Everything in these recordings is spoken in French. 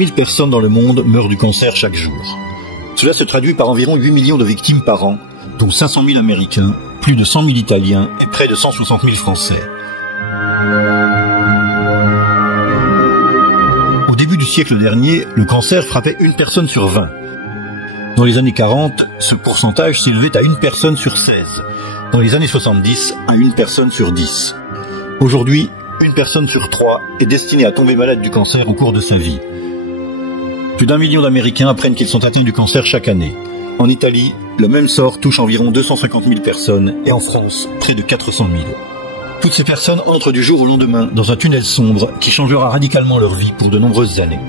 2000 personnes dans le monde meurent du cancer chaque jour. Cela se traduit par environ 8 millions de victimes par an, dont 500 000 Américains, plus de 100 000 Italiens et près de 160 000 Français. Au début du siècle dernier, le cancer frappait une personne sur 20. Dans les années 40, ce pourcentage s'élevait à une personne sur 16. Dans les années 70, à une personne sur 10. Aujourd'hui, une personne sur 3 est destinée à tomber malade du cancer au cours de sa vie. Plus d'1 million d'Américains apprennent qu'ils sont atteints du cancer chaque année. En Italie, le même sort touche environ 250 000 personnes et en France, près de 400 000. Toutes ces personnes entrent du jour au lendemain dans un tunnel sombre qui changera radicalement leur vie pour de nombreuses années.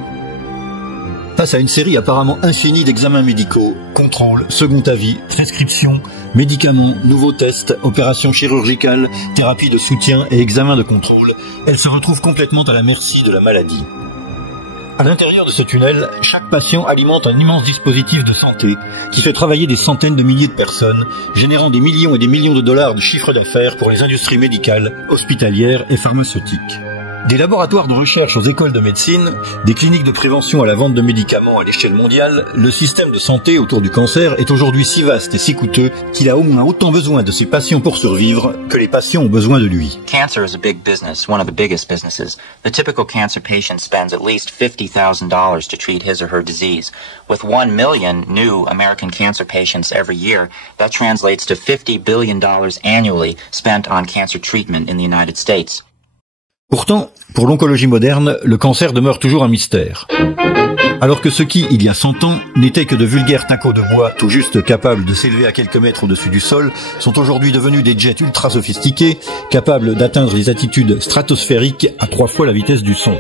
Face à une série apparemment infinie d'examens médicaux, contrôles, second avis, prescriptions, médicaments, nouveaux tests, opérations chirurgicales, thérapies de soutien et examens de contrôle, elle se retrouve complètement à la merci de la maladie. À l'intérieur de ce tunnel, chaque patient alimente un immense dispositif de santé qui fait travailler des centaines de milliers de personnes, générant des millions et des millions de dollars de chiffre d'affaires pour les industries médicales, hospitalières et pharmaceutiques. Des laboratoires de recherche aux écoles de médecine, des cliniques de prévention à la vente de médicaments à l'échelle mondiale, le système de santé autour du cancer est aujourd'hui si vaste et si coûteux qu'il a au moins autant besoin de ses patients pour survivre que les patients ont besoin de lui. Cancer is a big business, one of the biggest businesses. The typical cancer patient spends at least $50,000 to treat his or her disease. With 1 million new American cancer patients every year, that translates to $50 billion annually spent on cancer treatment in the United States. Pourtant, pour l'oncologie moderne, le cancer demeure toujours un mystère. Alors que ce qui, il y a 100 ans, n'étaient que de vulgaires tacos de bois tout juste capables de s'élever à quelques mètres au-dessus du sol, sont aujourd'hui devenus des jets ultra sophistiqués, capables d'atteindre des altitudes stratosphériques à 3 fois la vitesse du son.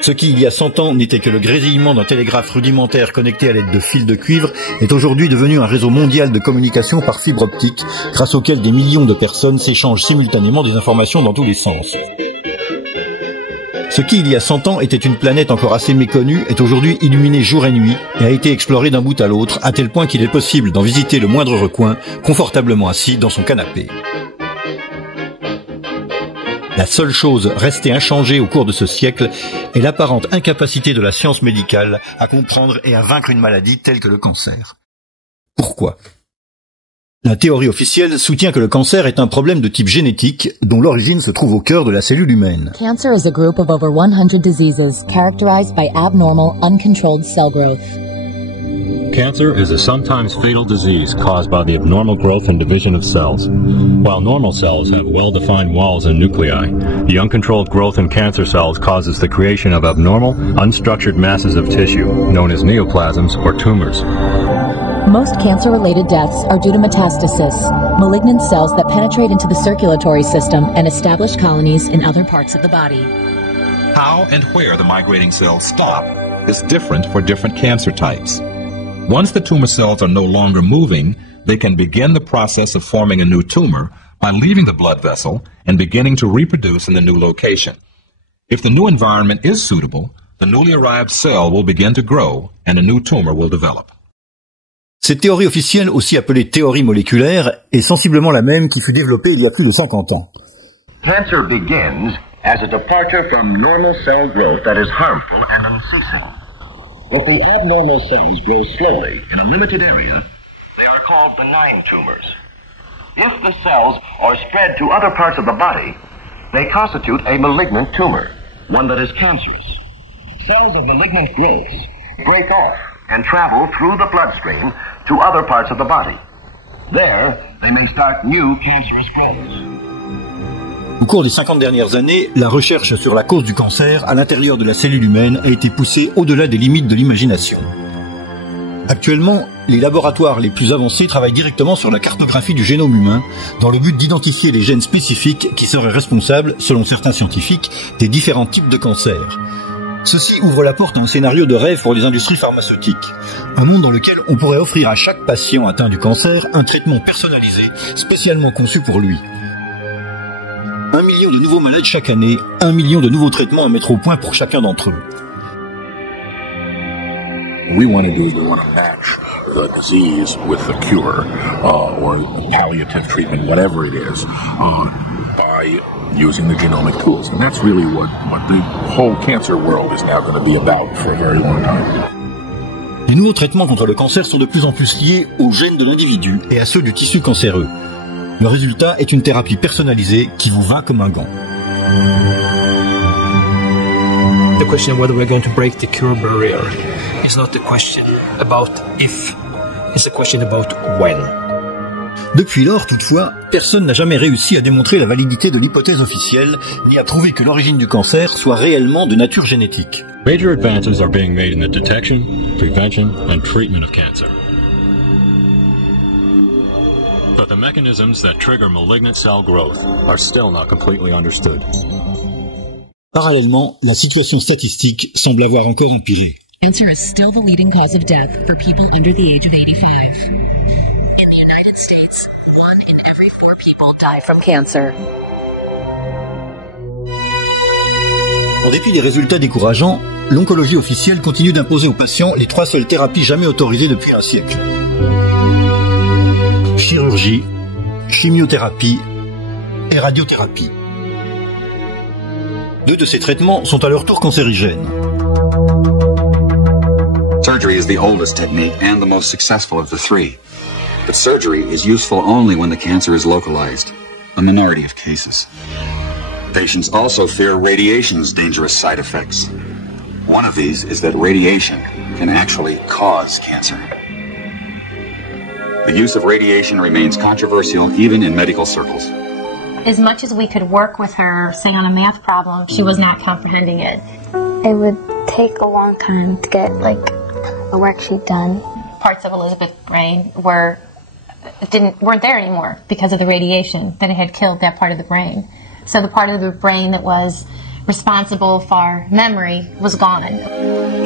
Ce qui, il y a 100 ans, n'était que le grésillement d'un télégraphe rudimentaire connecté à l'aide de fils de cuivre, est aujourd'hui devenu un réseau mondial de communication par fibre optique, grâce auquel des millions de personnes s'échangent simultanément des informations dans tous les sens. Ce qui, il y a 100 ans, était une planète encore assez méconnue, est aujourd'hui illuminée jour et nuit et a été explorée d'un bout à l'autre, à tel point qu'il est possible d'en visiter le moindre recoin, confortablement assis dans son canapé. La seule chose restée inchangée au cours de ce siècle est l'apparente incapacité de la science médicale à comprendre et à vaincre une maladie telle que le cancer. Pourquoi ? La théorie officielle soutient que le cancer est un problème de type génétique dont l'origine se trouve au cœur de la cellule humaine. Cancer is a group of over 100 diseases characterized by abnormal, uncontrolled cell growth. Cancer is a sometimes fatal disease caused by the abnormal growth and division of cells. While normal cells have well-defined walls and nuclei, the uncontrolled growth in cancer cells causes the creation of abnormal, unstructured masses of tissue, known as neoplasms or tumors. Most cancer-related deaths are due to metastasis, malignant cells that penetrate into the circulatory system and establish colonies in other parts of the body. How and where the migrating cells stop is different for different cancer types. Once the tumor cells are no longer moving, they can begin the process of forming a new tumor by leaving the blood vessel and beginning to reproduce in the new location. If the new environment is suitable, the newly arrived cell will begin to grow and a new tumor will develop. Cette théorie officielle, aussi appelée théorie moléculaire, est sensiblement la même qui fut développée il y a plus de 50 ans. Cancer begins as a departure from normal cell growth that is harmful and unceasing. If the abnormal cells grow slowly in a limited area, they are called benign tumors. If the cells are spread to other parts of the body, they constitute a malignant tumor, one that is cancerous. Cells of malignant growths break off and travel through the bloodstream to other parts of the body. There, they may start new cancerous growths. Au cours des 50 dernières années, la recherche sur la cause du cancer à l'intérieur de la cellule humaine a été poussée au-delà des limites de l'imagination. Actuellement, les laboratoires les plus avancés travaillent directement sur la cartographie du génome humain dans le but d'identifier les gènes spécifiques qui seraient responsables, selon certains scientifiques, des différents types de cancers. Ceci ouvre la porte à un scénario de rêve pour les industries pharmaceutiques. Un monde dans lequel on pourrait offrir à chaque patient atteint du cancer un traitement personnalisé, spécialement conçu pour lui. 1 million de nouveaux malades chaque année, 1 million de nouveaux traitements à mettre au point pour chacun d'entre eux. We want to do is we want to match the disease with the cure or palliative treatment, whatever it is, by using the genomic tools. And that's really what the whole cancer world is now going to be about for a very long time. Les nouveaux traitements contre le cancer sont de plus en plus liés aux gènes de l'individu et à ceux du tissu cancéreux. Le résultat est une thérapie personnalisée qui vous va comme un gant. The question of whether we're going to break the cure barrier is not the question about if, it's a question about when. Depuis lors, toutefois, personne n'a jamais réussi à démontrer la validité de l'hypothèse officielle, ni à prouver que l'origine du cancer soit réellement de nature génétique. Major advances are being made in the detection, prevention, and treatment of cancer. But the mechanisms that trigger malignant cell growth are still not completely understood. Parallèlement, la situation statistique semble avoir encore empiré. Cancer is still the leading cause of death for people under the age of 85. In the United States, 1 in every 4 people die from cancer. En dépit des résultats décourageants, l'oncologie officielle continue d'imposer aux patients les 3 seules thérapies jamais autorisées depuis un siècle. Chirurgie, chimiothérapie et radiothérapie. 2 de ces traitements sont à leur tour cancérigènes. Surgery is the oldest technique and the most successful of the 3. But surgery is useful only when the cancer is localized, a minority of cases. Patients also fear radiation's dangerous side effects. One of these is that radiation can actually cause cancer. The use of radiation remains controversial even in medical circles. As much as we could work with her, say on a math problem, she was not comprehending it. It would take a long time to get a worksheet done. Parts of Elizabeth's brain weren't there anymore because of the radiation that had killed that part of the brain. So the part of the brain that was responsible for memory was gone.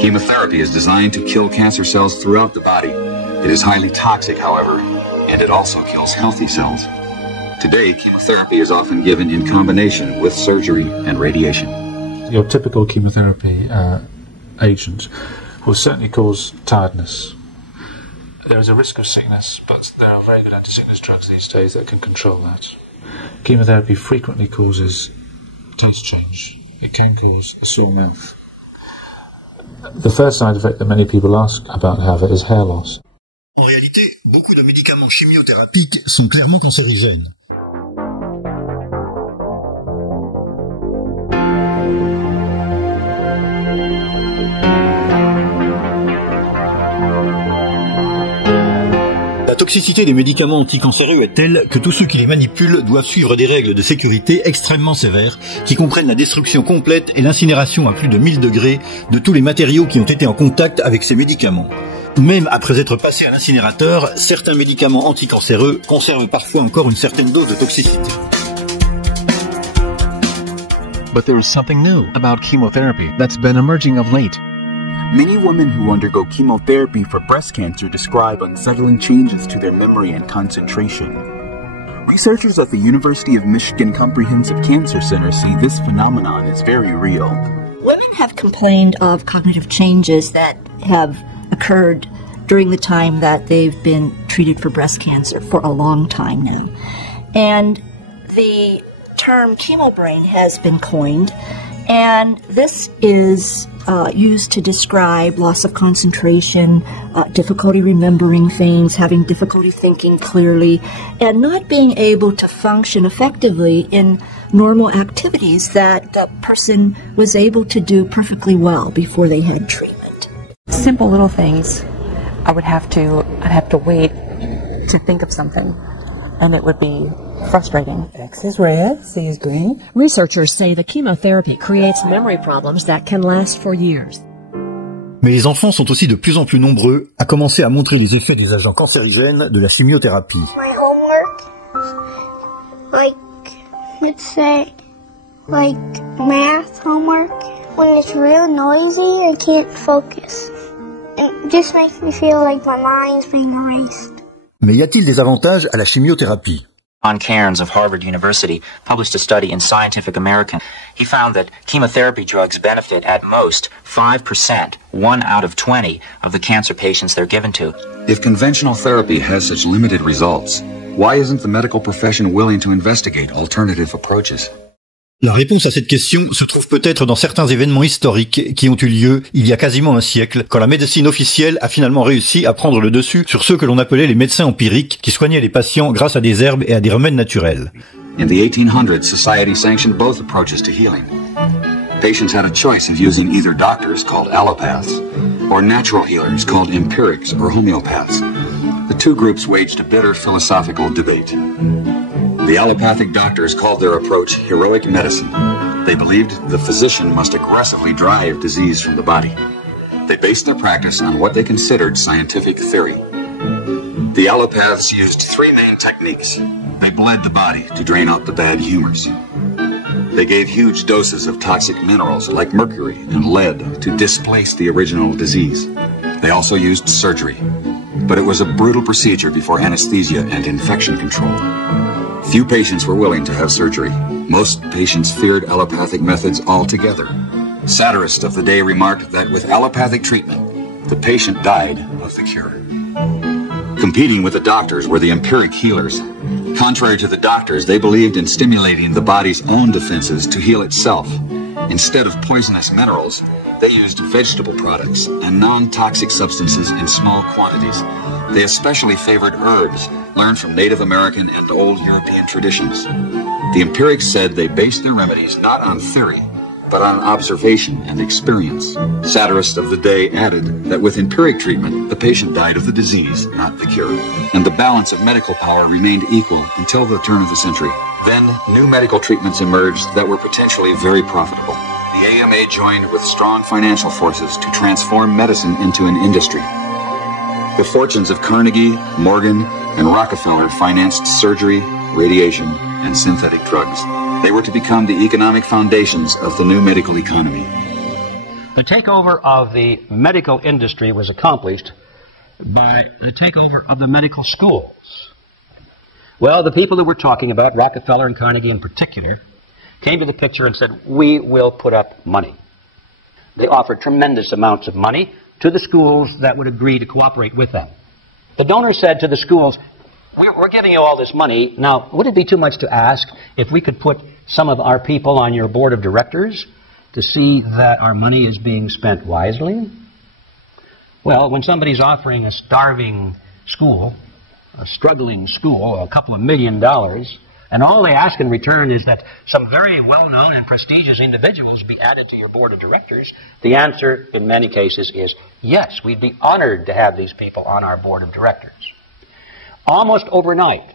Chemotherapy is designed to kill cancer cells throughout the body. It is highly toxic, however, and it also kills healthy cells. Today, chemotherapy is often given in combination with surgery and radiation. Your typical chemotherapy agent will certainly cause tiredness. There is a risk of sickness, but there are very good anti-sickness drugs these days that can control that. Chemotherapy frequently causes taste change. It can cause a sore mouth. The first side effect that many people ask about, however, is hair loss. En réalité, beaucoup de médicaments chimiothérapiques sont clairement cancérigènes. La toxicité des médicaments anticancéreux est telle que tous ceux qui les manipulent doivent suivre des règles de sécurité extrêmement sévères qui comprennent la destruction complète et l'incinération à plus de 1000 degrés de tous les matériaux qui ont été en contact avec ces médicaments. Même après être passés à l'incinérateur, certains médicaments anticancéreux conservent parfois encore une certaine dose de toxicité. But there is something new about chemotherapy that's been emerging of late. Many women who undergo chemotherapy for breast cancer describe unsettling changes to their memory and concentration. Researchers at the University of Michigan Comprehensive Cancer Center see this phenomenon is very real. Women have complained of cognitive changes that have occurred during the time that they've been treated for breast cancer for a long time now. And the term chemobrain has been coined, and this is used to describe loss of concentration, difficulty remembering things, having difficulty thinking clearly, and not being able to function effectively in normal activities that the person was able to do perfectly well before they had treatment. Simple little things. I'd have to wait to think of something, and it would be frustrating. X is red, C is green. Researchers say the chemotherapy creates memory problems that can last for years. Mais les enfants sont aussi de plus en plus nombreux à commencer à montrer les effets des agents cancérigènes de la chimiothérapie. My homework, let's say, math homework, when it's real noisy, I can't focus. It just makes me feel like my mind's being erased. Mais y a-t-il des avantages à la chimiothérapie? John Cairns of Harvard University published a study in Scientific American. He found that chemotherapy drugs benefit at most 5%, 1 out of 20 of the cancer patients they're given to. If conventional therapy has such limited results, why isn't the medical profession willing to investigate alternative approaches? La réponse à cette question se trouve peut-être dans certains événements historiques qui ont eu lieu il y a quasiment un siècle, quand la médecine officielle a finalement réussi à prendre le dessus sur ceux que l'on appelait les médecins empiriques, qui soignaient les patients grâce à des herbes et à des remèdes naturels. In the 1800s, society sanctioned both approaches to healing. Patients had a choice of using either doctors, called allopaths, or natural healers, called empirics or homeopaths. The two groups waged a bitter philosophical debate. The allopathic doctors called their approach heroic medicine. They believed the physician must aggressively drive disease from the body. They based their practice on what they considered scientific theory. The allopaths used three main techniques. They bled the body to drain out the bad humors. They gave huge doses of toxic minerals like mercury and lead to displace the original disease. They also used surgery, but it was a brutal procedure before anesthesia and infection control. Few patients were willing to have surgery. Most patients feared allopathic methods altogether. Satirists of the day remarked that with allopathic treatment, the patient died of the cure. Competing with the doctors were the empiric healers. Contrary to the doctors, they believed in stimulating the body's own defenses to heal itself. Instead of poisonous minerals, they used vegetable products and non-toxic substances in small quantities. They especially favored herbs, learned from Native American and old European traditions. The empirics said they based their remedies not on theory, but on observation and experience. Satirists of the day added that with empiric treatment, the patient died of the disease, not the cure. And the balance of medical power remained equal until the turn of the century. Then, new medical treatments emerged that were potentially very profitable. The AMA joined with strong financial forces to transform medicine into an industry. The fortunes of Carnegie, Morgan, and Rockefeller financed surgery, radiation, and synthetic drugs. They were to become the economic foundations of the new medical economy. The takeover of the medical industry was accomplished by the takeover of the medical schools. Well, the people that we're talking about, Rockefeller and Carnegie in particular, came to the picture and said, we will put up money. They offered tremendous amounts of money to the schools that would agree to cooperate with them. The donor said to the schools, we're giving you all this money. Now, would it be too much to ask if we could put some of our people on your board of directors to see that our money is being spent wisely? Well, when somebody's offering a starving school, a struggling school, a couple of $1 million, and all they ask in return is that some very well-known and prestigious individuals be added to your board of directors, the answer in many cases is yes, we'd be honored to have these people on our board of directors. Almost overnight,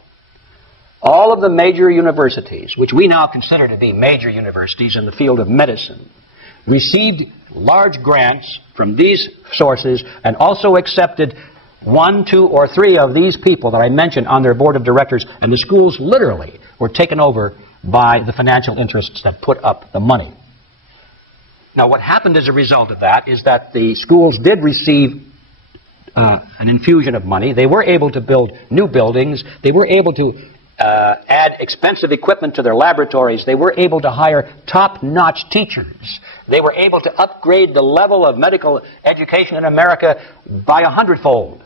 all of the major universities, which we now consider to be major universities in the field of medicine, received large grants from these sources and also accepted 1, 2, or 3 of these people that I mentioned on their board of directors, and the schools literally were taken over by the financial interests that put up the money. Now, what happened as a result of that is that the schools did receive an infusion of money. They were able to build new buildings. They were able to add expensive equipment to their laboratories. They were able to hire top-notch teachers. They were able to upgrade the level of medical education in America by 100-fold.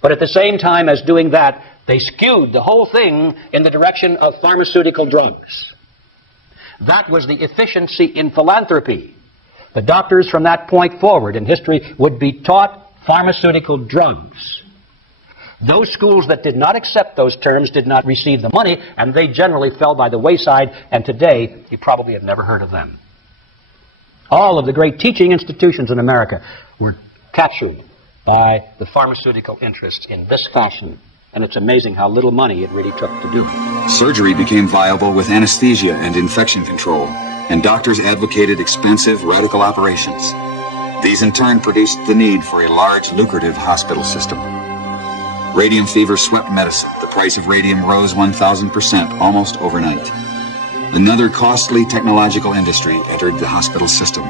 But at the same time as doing that, they skewed the whole thing in the direction of pharmaceutical drugs. That was the efficiency in philanthropy. The doctors from that point forward in history would be taught pharmaceutical drugs. Those schools that did not accept those terms did not receive the money, and they generally fell by the wayside, and today you probably have never heard of them. All of the great teaching institutions in America were captured by the pharmaceutical interests in this fashion, and it's amazing how little money it really took to do it. Surgery became viable with anesthesia and infection control, and doctors advocated expensive, radical operations. These in turn produced the need for a large, lucrative hospital system. Radium fever swept medicine. The price of radium rose 1,000% almost overnight. Another costly technological industry entered the hospital system.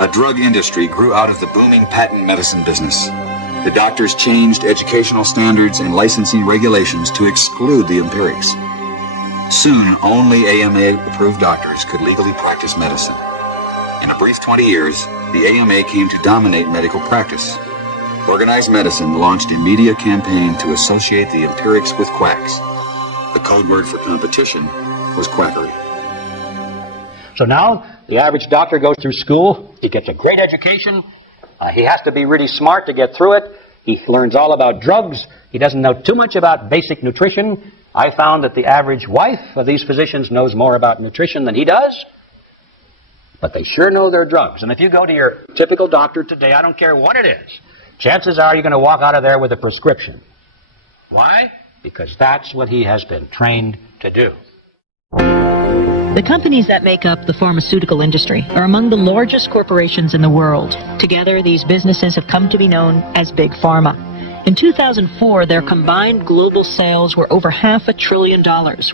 A drug industry grew out of the booming patent medicine business. The doctors changed educational standards and licensing regulations to exclude the empirics. Soon, only AMA-approved doctors could legally practice medicine. In a brief 20 years, the AMA came to dominate medical practice. Organized Medicine launched a media campaign to associate the empirics with quacks. The code word for competition was quackery. So now, the average doctor goes through school, he gets a great education, he has to be really smart to get through it, he learns all about drugs, he doesn't know too much about basic nutrition. I found that the average wife of these physicians knows more about nutrition than he does, but they sure know their drugs. And if you go to your typical doctor today, I don't care what it is, chances are you're going to walk out of there with a prescription. Why? Because that's what he has been trained to do. The companies that make up the pharmaceutical industry are among the largest corporations in the world. Together, these businesses have come to be known as Big Pharma. In 2004, their combined global sales were over $500 billion,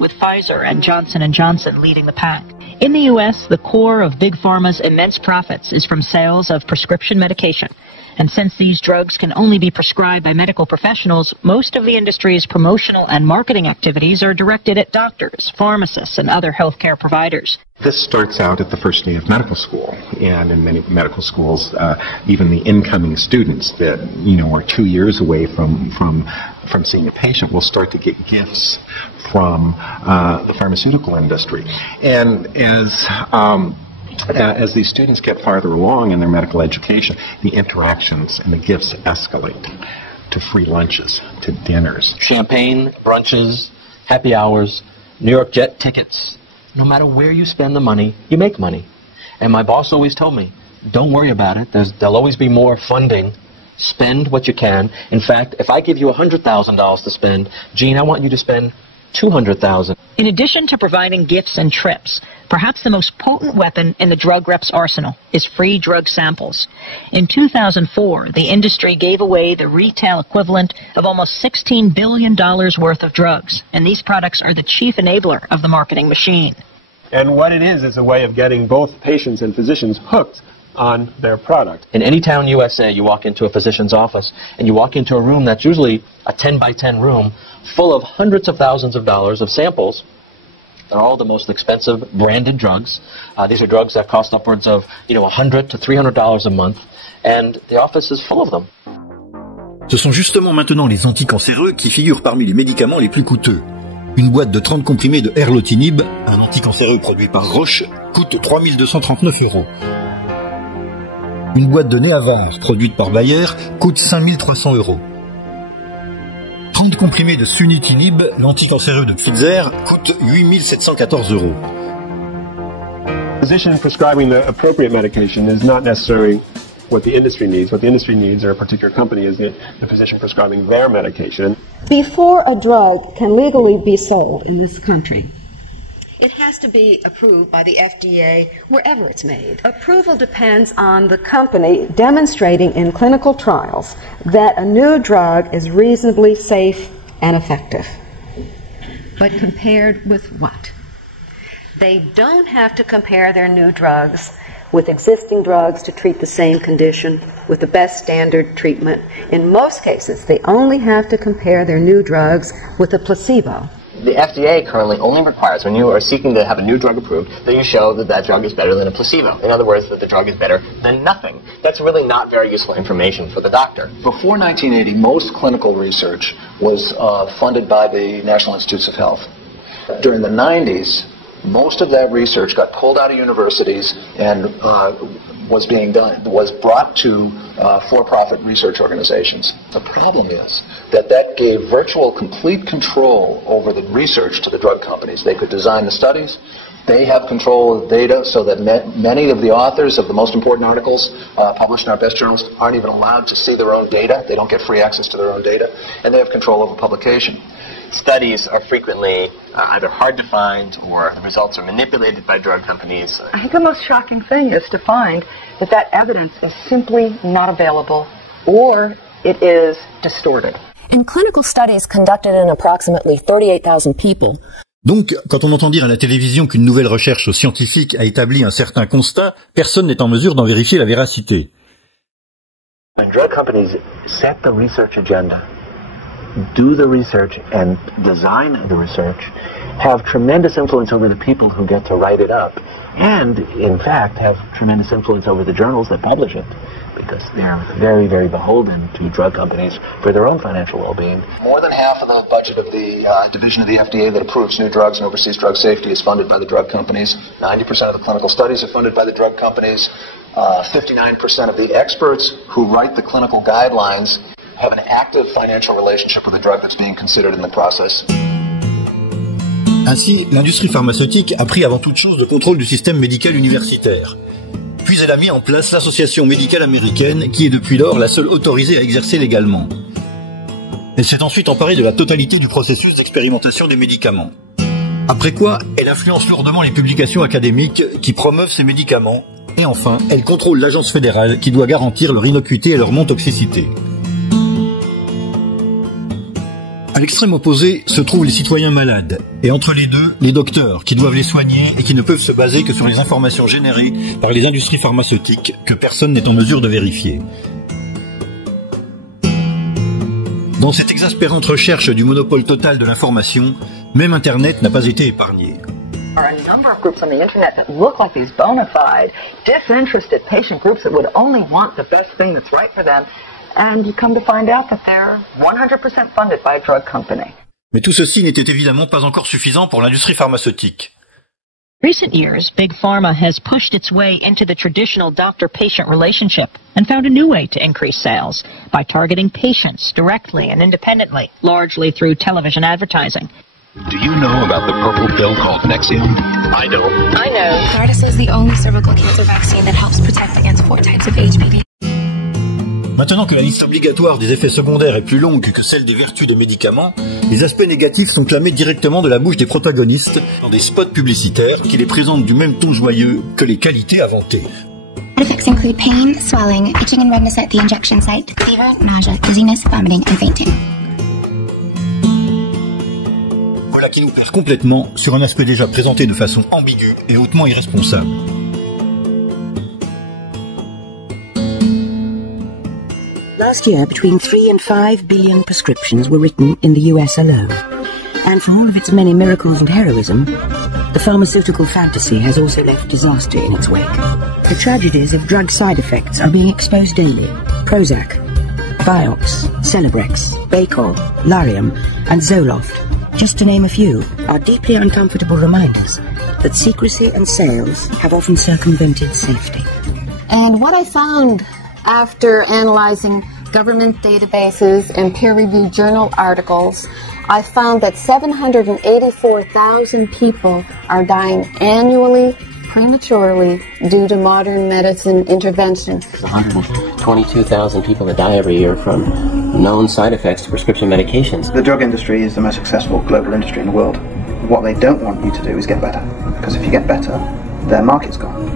with Pfizer and Johnson & Johnson leading the pack. In the U.S., the core of Big Pharma's immense profits is from sales of prescription medication. And since these drugs can only be prescribed by medical professionals, most of the industry's promotional and marketing activities are directed at doctors, pharmacists, and other healthcare providers. This starts out at the first day of medical school, and in many medical schools, even the incoming students that, are 2 years away from seeing a patient will start to get gifts from the pharmaceutical industry. And as these students get farther along in their medical education, the interactions and the gifts escalate to free lunches, to dinners. Champagne, brunches, happy hours, New York jet tickets. No matter where you spend the money, you make money. And my boss always told me, don't worry about it. There'll always be more funding. Spend what you can. In fact, if I give you $100,000 to spend, Gene, I want you to spend $200,000. In addition to providing gifts and trips, perhaps the most potent weapon in the drug rep's arsenal is free drug samples. In 2004, the industry gave away the retail equivalent of almost $16 billion worth of drugs, and these products are the chief enabler of the marketing machine. And what it is a way of getting both patients and physicians hooked on their product. In any town USA, you walk into a physician's office, and you walk into a room that's usually a 10 by 10 room full of hundreds of thousands of dollars of samples. They're all the most expensive branded drugs. These are drugs that cost upwards of, $100 to $300 a month, and the office is full of them. Ce sont justement maintenant les anticancéreux qui figurent parmi les médicaments les plus coûteux. Une boîte de 30 comprimés de erlotinib, un anticancéreux produit par Roche, coûte 3 239 €. Une boîte de Néavar, produite par Bayer, coûte 5 300 €. 30 comprimés de sunitinib, l'anticancéreux de Pfizer, coûte 8 714 €. Physician prescribing the appropriate medication is not necessarily what the industry needs. What the industry needs, or a particular company, is the physician prescribing their medication. Before a drug can legally be sold in this country, it has to be approved by the FDA wherever it's made. Approval depends on the company demonstrating in clinical trials that a new drug is reasonably safe and effective. But compared with what? They don't have to compare their new drugs with existing drugs to treat the same condition with the best standard treatment. In most cases, they only have to compare their new drugs with a placebo. The FDA currently only requires, when you are seeking to have a new drug approved, that you show that that drug is better than a placebo. In other words, that the drug is better than nothing. That's really not very useful information for the doctor. Before 1980, most clinical research was funded by the National Institutes of Health. During the 90s, most of that research got pulled out of universities and was brought to for-profit research organizations. The problem is that gave virtual complete control over the research to the drug companies. They could design the studies. They have control of the data, so that many of the authors of the most important articles published in our best journals aren't even allowed to see their own data. They don't get free access to their own data, and they have control over publication. Studies are frequently either hard to find, or the results are manipulated by drug companies. I think the most shocking thing is to find that evidence is simply not available, or it is distorted. In clinical studies conducted in approximately 38,000 people. Donc, quand on entend dire à la télévision qu'une nouvelle recherche scientifique a établi un certain constat, personne n'est en mesure d'en vérifier la véracité. When drug companies set the research agenda, do the research and design the research, have tremendous influence over the people who get to write it up, and in fact have tremendous influence over the journals that publish it, because they're very, very beholden to drug companies for their own financial well-being. More than half of the budget of the division of the FDA that approves new drugs and oversees drug safety is funded by the drug companies. 90% of the clinical studies are funded by the drug companies. 59% of the experts who write the clinical guidelines have an active financial relationship with the drug that's being considered in the process. Ainsi, l'industrie pharmaceutique a pris avant toute chose le contrôle du système médical universitaire. Puis elle a mis en place l'Association médicale américaine, qui est depuis lors la seule autorisée à exercer légalement. Elle s'est ensuite emparée de la totalité du processus d'expérimentation des médicaments. Après quoi, elle influence lourdement les publications académiques qui promeuvent ces médicaments. Et enfin, elle contrôle l'agence fédérale qui doit garantir leur innocuité et leur non-toxicité. À l'extrême opposé se trouvent les citoyens malades, et entre les deux, les docteurs qui doivent les soigner et qui ne peuvent se baser que sur les informations générées par les industries pharmaceutiques que personne n'est en mesure de vérifier. Dans cette exaspérante recherche du monopole total de l'information, même Internet n'a pas été épargné. There are a number of groups on the internet that look like these bona fide, disinterested patient groups that would only want the best thing that's right for them. And you come to find out that they're 100% funded by a drug company. Mais tout ceci n'était évidemment pas encore suffisant pour l'industrie pharmaceutique. Recent years, Big Pharma has pushed its way into the traditional doctor-patient relationship and found a new way to increase sales by targeting patients directly and independently, largely through television advertising. Do you know about the purple pill called Nexium? I know. I know. Gardasil is the only cervical cancer vaccine that helps protect against 4 types of HPV. Maintenant que la liste obligatoire des effets secondaires est plus longue que celle des vertus des médicaments, les aspects négatifs sont clamés directement de la bouche des protagonistes dans des spots publicitaires qui les présentent du même ton joyeux que les qualités inventées. Side effects include pain, swelling, itching and redness at the injection site, fever, nausea, dizziness, vomiting and fainting. Voilà qui nous perd complètement sur un aspect déjà présenté de façon ambiguë et hautement irresponsable. Last year, between 3 and 5 billion prescriptions were written in the US alone. And for all of its many miracles and heroism, the pharmaceutical fantasy has also left disaster in its wake. The tragedies of drug side effects are being exposed daily. Prozac, Vioxx, Celebrex, Baycol, Lariam, and Zoloft, just to name a few, are deeply uncomfortable reminders that secrecy and sales have often circumvented safety. And what I found after analyzing government databases and peer-reviewed journal articles, I found that 784,000 people are dying annually prematurely due to modern medicine interventions. There's 122,000 people that die every year from known side effects to prescription medications. The drug industry is the most successful global industry in the world. What they don't want you to do is get better, because if you get better, their market's gone.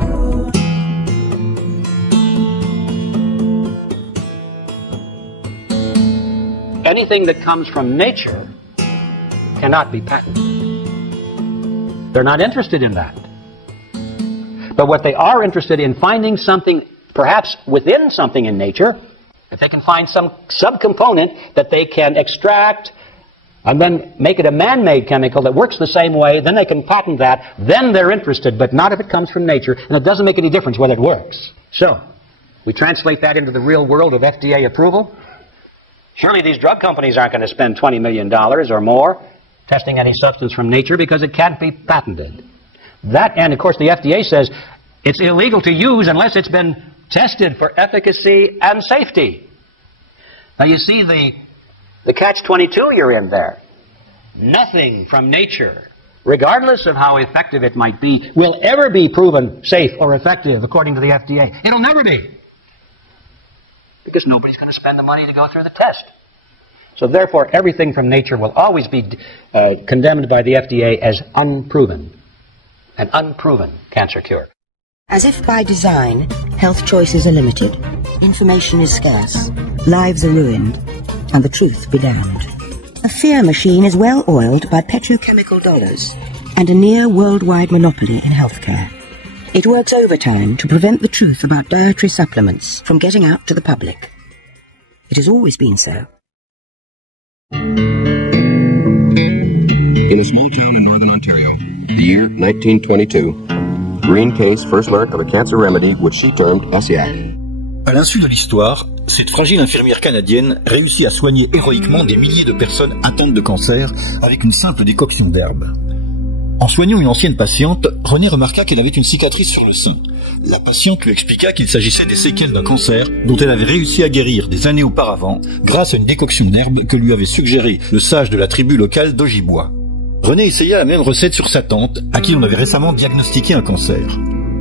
Anything that comes from nature cannot be patented. They're not interested in that. But what they are interested in, finding something, perhaps within something in nature, if they can find some subcomponent that they can extract and then make it a man-made chemical that works the same way, then they can patent that, then they're interested, but not if it comes from nature, and it doesn't make any difference whether it works. So, we translate that into the real world of FDA approval. Surely these drug companies aren't going to spend $20 million or more testing any substance from nature because it can't be patented. That, and of course the FDA says it's illegal to use unless it's been tested for efficacy and safety. Now you see the catch-22 you're in there. Nothing from nature, regardless of how effective it might be, will ever be proven safe or effective according to the FDA. It'll never be. Because nobody's going to spend the money to go through the test. So therefore, everything from nature will always be condemned by the FDA as unproven. An unproven cancer cure. As if by design, health choices are limited, information is scarce, lives are ruined, and the truth be damned. The fear machine is well oiled by petrochemical dollars and a near worldwide monopoly in healthcare. It works overtime to prevent the truth about dietary supplements from getting out to the public. It has always been so. In a small town in northern Ontario, the year 1922, Green Case first learned of a cancer remedy which she termed Essiac. À l'insu de l'histoire, cette fragile infirmière canadienne réussit à soigner héroïquement des milliers de personnes atteintes de cancer avec une simple décoction d'herbe. En soignant une ancienne patiente, Renée remarqua qu'elle avait une cicatrice sur le sein. La patiente lui expliqua qu'il s'agissait des séquelles d'un cancer dont elle avait réussi à guérir des années auparavant grâce à une décoction d'herbe que lui avait suggéré le sage de la tribu locale d'Ojibwa. Renée essaya la même recette sur sa tante, à qui on avait récemment diagnostiqué un cancer.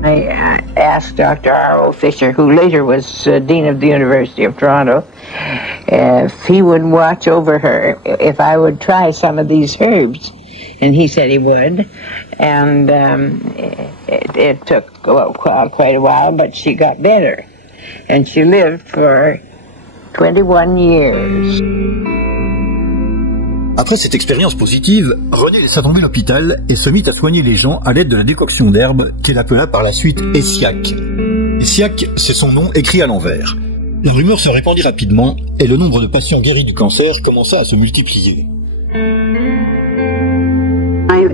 I asked Dr. R.O. Fisher, who later was Dean of the University of Toronto, if he would watch over her, if I would try some of these herbs. And he said he would, and it took quite a while, but she got better, and she lived for 21 years. Après cette expérience positive, Renée laissa tomber l'hôpital et se mit à soigner les gens à l'aide de la décoction d'herbe qu'elle appela par la suite Essiac. Essiac, c'est son nom écrit à l'envers. La rumeur se répandit rapidement et le nombre de patients guéris du cancer commença à se multiplier. I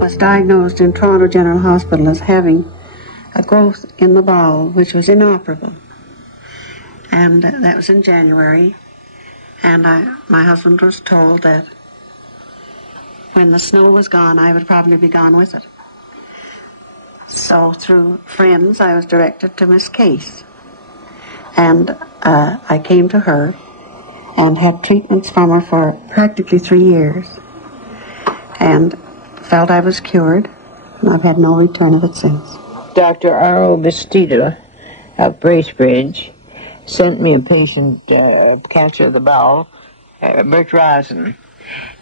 was diagnosed in Toronto General Hospital as having a growth in the bowel which was inoperable. And that was in January. And my husband was told that when the snow was gone, I would probably be gone with it. So through friends, I was directed to Miss Case. And I came to her and had treatments from her for practically 3 years. And felt I was cured, and I've had no return of it since. Dr. R.O. Bastida of Bracebridge sent me a patient, cancer of the bowel, Bert Rosen,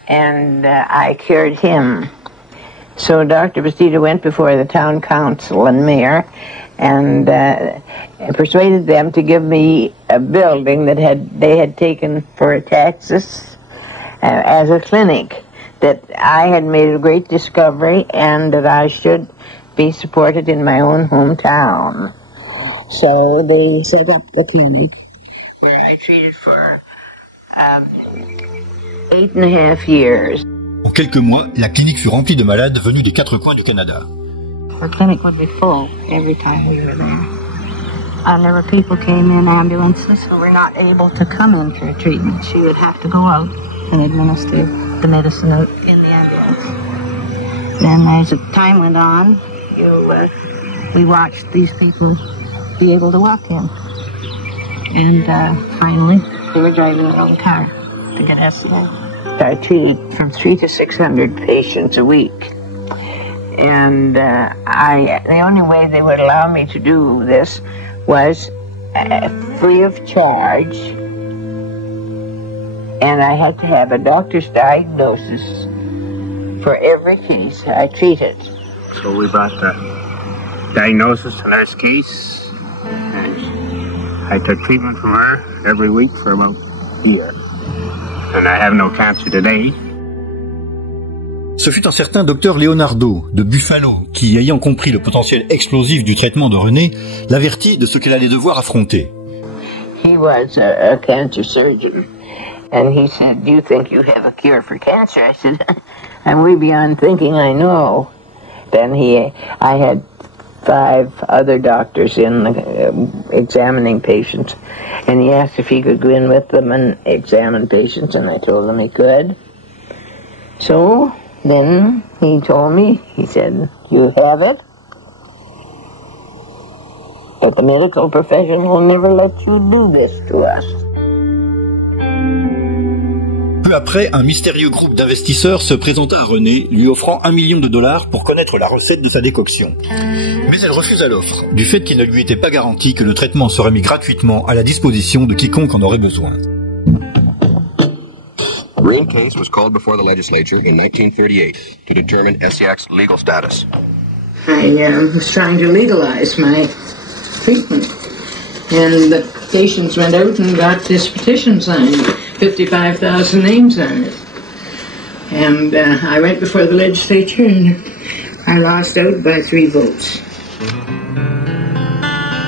and I cured him. So Dr. Bastida went before the town council and mayor and persuaded them to give me a building that they had taken for taxes as a clinic, that I had made a great discovery and that I should be supported in my own hometown. So they set up the clinic where I treated for 8.5 years. En quelques mois, la clinique fut remplie de malades venus des 4 coins du Canada. Her clinic would be full every time we were there. And there were people came in ambulances who were not able to come in for treatment. She would have to go out and administer the medicine out in the ambulance. Then as time went on, we watched these people be able to walk in. And finally, they were driving their own car to get us there. I treated from 300 to 600 patients a week. And the only way they would allow me to do this was free of charge. And I had to have a doctor's diagnosis for every case I treated. So we brought the diagnosis to nurse Case, and I took treatment from her every week for about a year. And I have no cancer today. Ce fut un certain docteur Leonardo de Buffalo qui, ayant compris le potentiel explosif du traitement de Renée, l'avertit de ce qu'elle allait devoir affronter. He was a cancer surgeon. And he said, "Do you think you have a cure for cancer?" I said, "I'm way beyond thinking I know." Then I had 5 other doctors in examining patients, and he asked if he could go in with them and examine patients, and I told him he could. So then he told me, he said, "You have it, but the medical profession will never let you do this to us." Peu après, un mystérieux groupe d'investisseurs se présenta à Renée, lui offrant $1 million pour connaître la recette de sa décoction. Mais elle refusa l'offre, du fait qu'il ne lui était pas garanti que le traitement serait mis gratuitement à la disposition de quiconque en aurait besoin. Green Case was called before the legislature in 1938 to determine Essiac's legal status. I was trying to legalize my treatment, and the patients went out and got this petition signed. 55,000 names on it. And I went before the legislature and I lost out by 3 votes.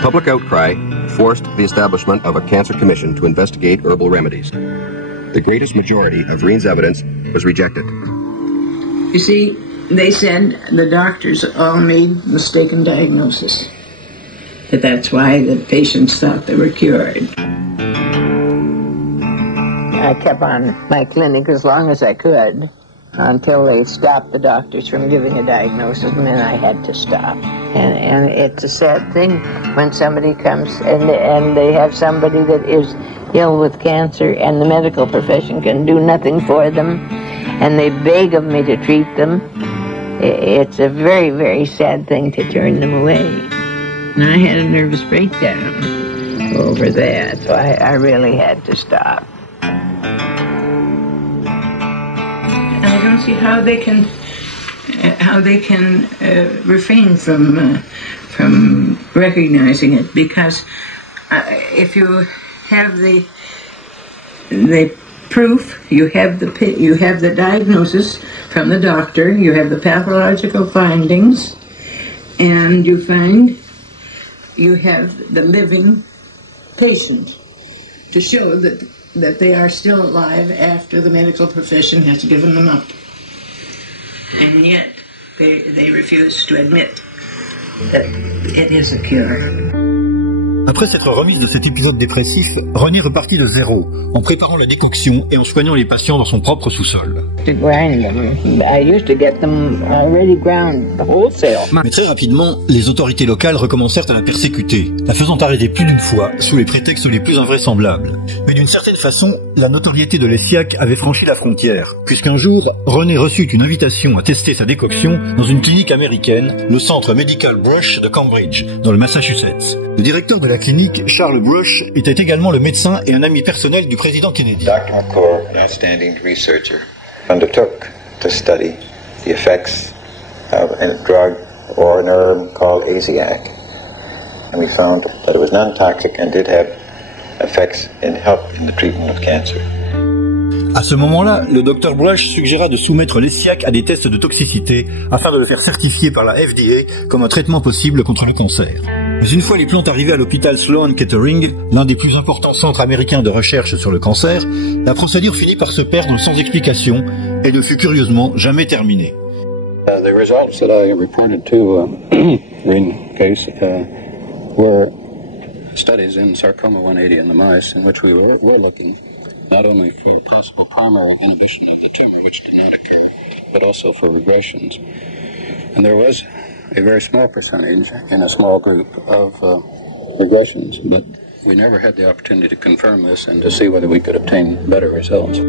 Public outcry forced the establishment of a cancer commission to investigate herbal remedies. The greatest majority of Reen's evidence was rejected. You see, they said the doctors all made mistaken diagnosis. But that's why the patients thought they were cured. I kept on my clinic as long as I could until they stopped the doctors from giving a diagnosis, and then I had to stop. And it's a sad thing when somebody comes and they have somebody that is ill with cancer and the medical profession can do nothing for them, and they beg of me to treat them. It's a very, very sad thing to turn them away. And I had a nervous breakdown over that, so I really had to stop. I don't see how they can refrain from recognizing it, because if you have the proof, you have the diagnosis from the doctor, you have the pathological findings, and you find you have the living patient to show that they are still alive after the medical profession has given them up. And yet, they refuse to admit that it is a cure. Après s'être remise de cet épisode dépressif, René repartit de zéro, en préparant la décoction et en soignant les patients dans son propre sous-sol. Mais très rapidement, les autorités locales recommencèrent à la persécuter, la faisant arrêter plus d'une fois sous les prétextes les plus invraisemblables. Mais d'une certaine façon, la notoriété de l'Essiac avait franchi la frontière, puisqu'un jour, René reçut une invitation à tester sa décoction dans une clinique américaine, le centre médical Brush de Cambridge, dans le Massachusetts. Le directeur de la clinique, Charles Brush, était également le médecin et un ami personnel du président Kennedy. Dr. McClure, an outstanding researcher, undertook to study the effects of a drug or an herb called Essiac. And we found that it was non-toxic and did have effects in help in the treatment of cancer. À ce moment-là, le Dr Brush suggéra de soumettre l'Essiac à des tests de toxicité afin de le faire certifier par la FDA comme un traitement possible contre le cancer. Mais une fois les plantes arrivées à l'hôpital Sloan Kettering, l'un des plus importants centres américains de recherche sur le cancer, la procédure finit par se perdre sans explication et ne fut curieusement jamais terminée. The results that I reported to Reen case were studies in sarcoma 180 in the mice, in which we were looking not only for possible primary inhibition of the tumor, which did not occur, but also for regressions. And there was a very small percentage in a small group of regressions, but we never had the opportunity to confirm this and to see whether we could obtain better results.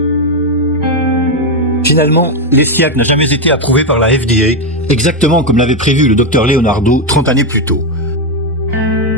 Finalement, l'Essiac n'a jamais été approuvé par la FDA, exactement comme l'avait prévu le docteur Leonardo 30 années plus tôt.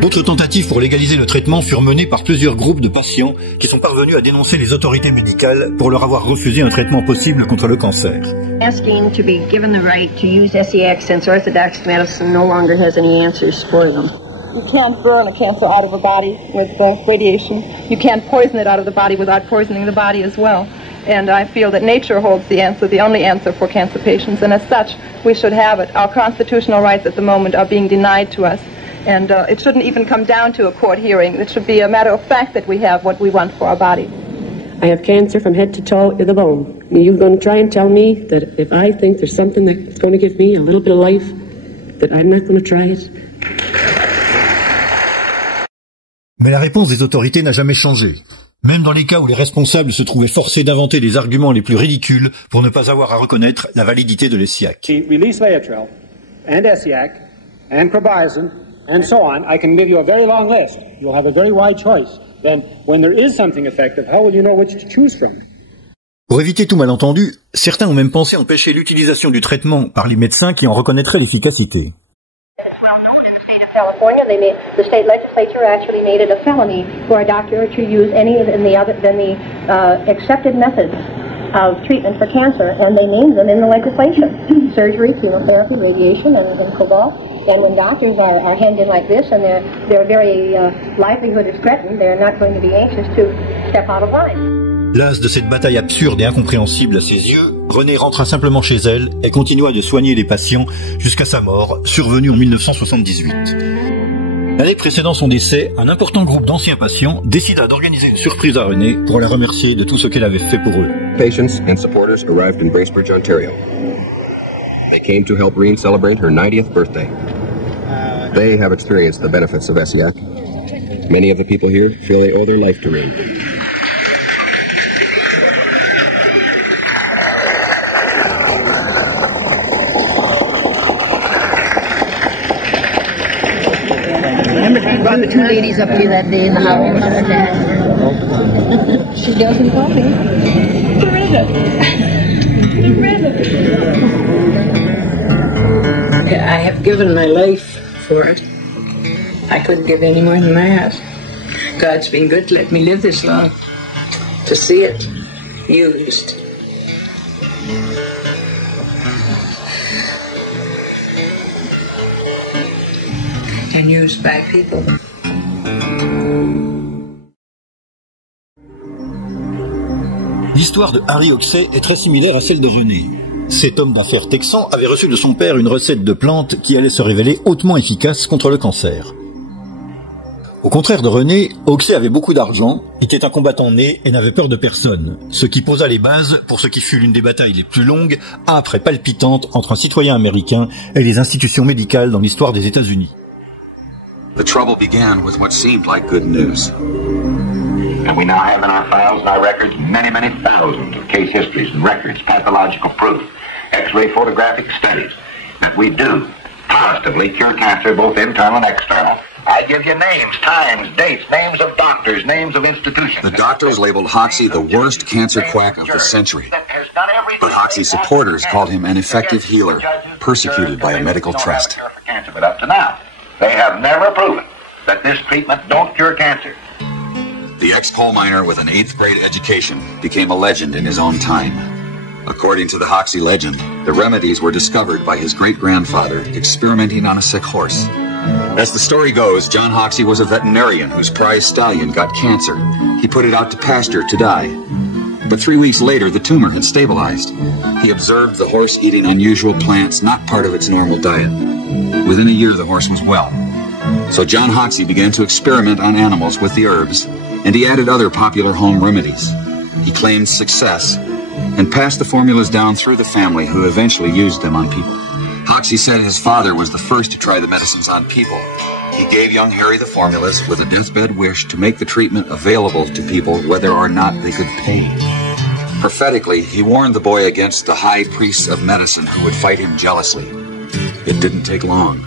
D'autres tentatives pour légaliser le traitement furent menées par plusieurs groupes de patients qui sont parvenus à dénoncer les autorités médicales pour leur avoir refusé un traitement possible contre le cancer. Asking to be given the right to use Essiac since orthodox medicine no longer has any answers for them. You can't burn a cancer out of a body with radiation. You can't poison it out of the body without poisoning the body as well. And I feel that nature holds the answer, the only answer for cancer patients, and as such, we should have it. Our constitutional rights at the moment are being denied to us. And it shouldn't even come down to a court hearing. It should be a matter of fact that we have what we want for our body. I have cancer from head to toe to the bone. You're going to try and tell me that if I think there's something that's going to give me a little bit of life, that I'm not going to try it? Mais la réponse des autorités n'a jamais changé. Même dans les cas où les responsables se trouvaient forcés d'inventer les arguments les plus ridicules pour ne pas avoir à reconnaître la validité de l'Essiac. Release Laetrile and Essiac and Carbizin and so on. I can give you a very long list. You'll have a very wide choice. Then, when there is something effective, how will you know which to choose from? Pour éviter tout malentendu, certains ont même pensé empêcher l'utilisation du traitement par les médecins qui en reconnaîtraient l'efficacité. California, the state legislature actually made it a felony for a doctor to use any than the accepted methods of treatment for cancer, and they named them in the legislation: surgery, chemotherapy, radiation, and cobalt. And when doctors are hemmed in like this, and their very livelihood is threatened, they're not going to be anxious to step out of line. Las de cette bataille absurde et incompréhensible à ses yeux, Renée rentra simplement chez elle et continua de soigner les patients jusqu'à sa mort, survenue en 1978. L'année précédant son décès, un important groupe d'anciens patients décida d'organiser une surprise à Renée pour la remercier de tout ce qu'elle avait fait pour eux. Patients and supporters arrived in Bracebridge, Ontario. They came to help Reen celebrate her 90th birthday. They have experienced the benefits of Essiac. Many of the people here feel they owe their life to Reen. Remember she brought the two ladies up here that day in the house? She does some coffee. I have given my life for it. I couldn't give any more than that. God's been good to let me live this long, to see it used. And used by people. L'histoire de Harry Oxey est très similaire à celle de René. Cet homme d'affaires texan avait reçu de son père une recette de plantes qui allait se révéler hautement efficace contre le cancer. Au contraire de René, Oxey avait beaucoup d'argent, était un combattant né et n'avait peur de personne, ce qui posa les bases pour ce qui fut l'une des batailles les plus longues, âpres et palpitantes entre un citoyen américain et les institutions médicales dans l'histoire des États-Unis. The trouble began with what seemed like good news. And we now have in our files and our records many, many thousands of case histories and records, pathological proof, X-ray photographic studies that we do positively cure cancer, both internal and external. I give you names, times, dates, names of doctors, names of institutions. The doctors labeled Hoxsey the worst cancer quack of the century. But Hoxsey's supporters called him an effective healer, persecuted by a medical trust. But up to now, they have never proven that this treatment don't cure cancer. The ex-coal miner with an 8th grade education became a legend in his own time. According to the Hoxsey legend, the remedies were discovered by his great-grandfather experimenting on a sick horse. As the story goes, John Hoxsey was a veterinarian whose prize stallion got cancer. He put it out to pasture to die. But 3 weeks later, the tumor had stabilized. He observed the horse eating unusual plants, not part of its normal diet. Within a year, the horse was well. So John Hoxsey began to experiment on animals with the herbs, and he added other popular home remedies. He claimed success and passed the formulas down through the family, who eventually used them on people. Hoxsey said his father was the first to try the medicines on people. He gave young Harry the formulas with a deathbed wish to make the treatment available to people whether or not they could pay. Prophetically, he warned the boy against the high priests of medicine who would fight him jealously. It didn't take long.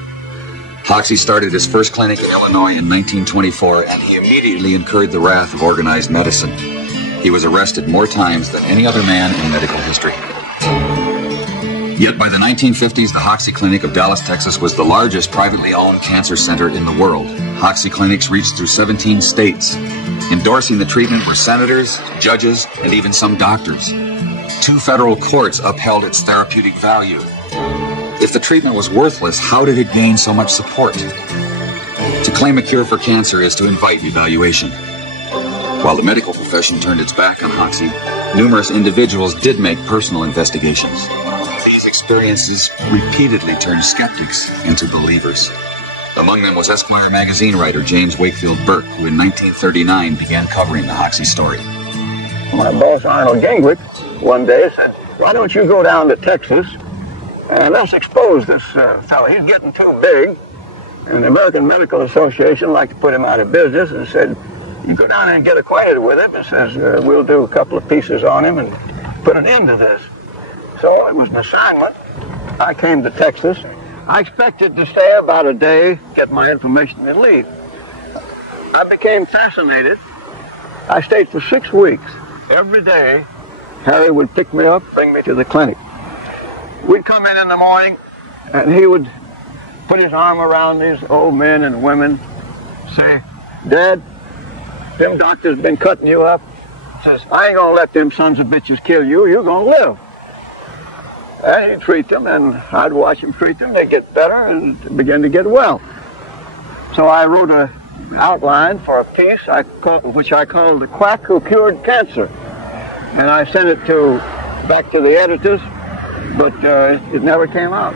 Hoxsey started his first clinic in Illinois in 1924, and he immediately incurred the wrath of organized medicine. He was arrested more times than any other man in medical history. Yet by the 1950s, the Hoxsey Clinic of Dallas, Texas was the largest privately owned cancer center in the world. Hoxsey clinics reached through 17 states. Endorsing the treatment were senators, judges, and even some doctors. 2 federal courts upheld its therapeutic value. If the treatment was worthless, how did it gain so much support? To claim a cure for cancer is to invite evaluation. While the medical profession turned its back on Hoxsey, numerous individuals did make personal investigations. These experiences repeatedly turned skeptics into believers. Among them was Esquire magazine writer James Wakefield Burke, who in 1939 began covering the Hoxsey story. My boss, Arnold Gingrich, one day said, "Why don't you go down to Texas and let's expose this fellow. He's getting too big." And the American Medical Association liked to put him out of business and said, "You go down and get acquainted with him." It says, "We'll do a couple of pieces on him and put an end to this." So it was an assignment. I came to Texas. I expected to stay about a day, get my information, and leave. I became fascinated. I stayed for 6 weeks. Every day, Harry would pick me up, bring me to the clinic. We'd come in the morning, and he would put his arm around these old men and women, say, "Dad, them doctors been cutting you up." Says, "I ain't gonna let them sons of bitches kill you. You're gonna live." And he'd treat them, and I'd watch him treat them. They'd get better and begin to get well. So I wrote an outline for a piece which I called "The Quack Who Cured Cancer." And I sent it back to the editors, but it never came out.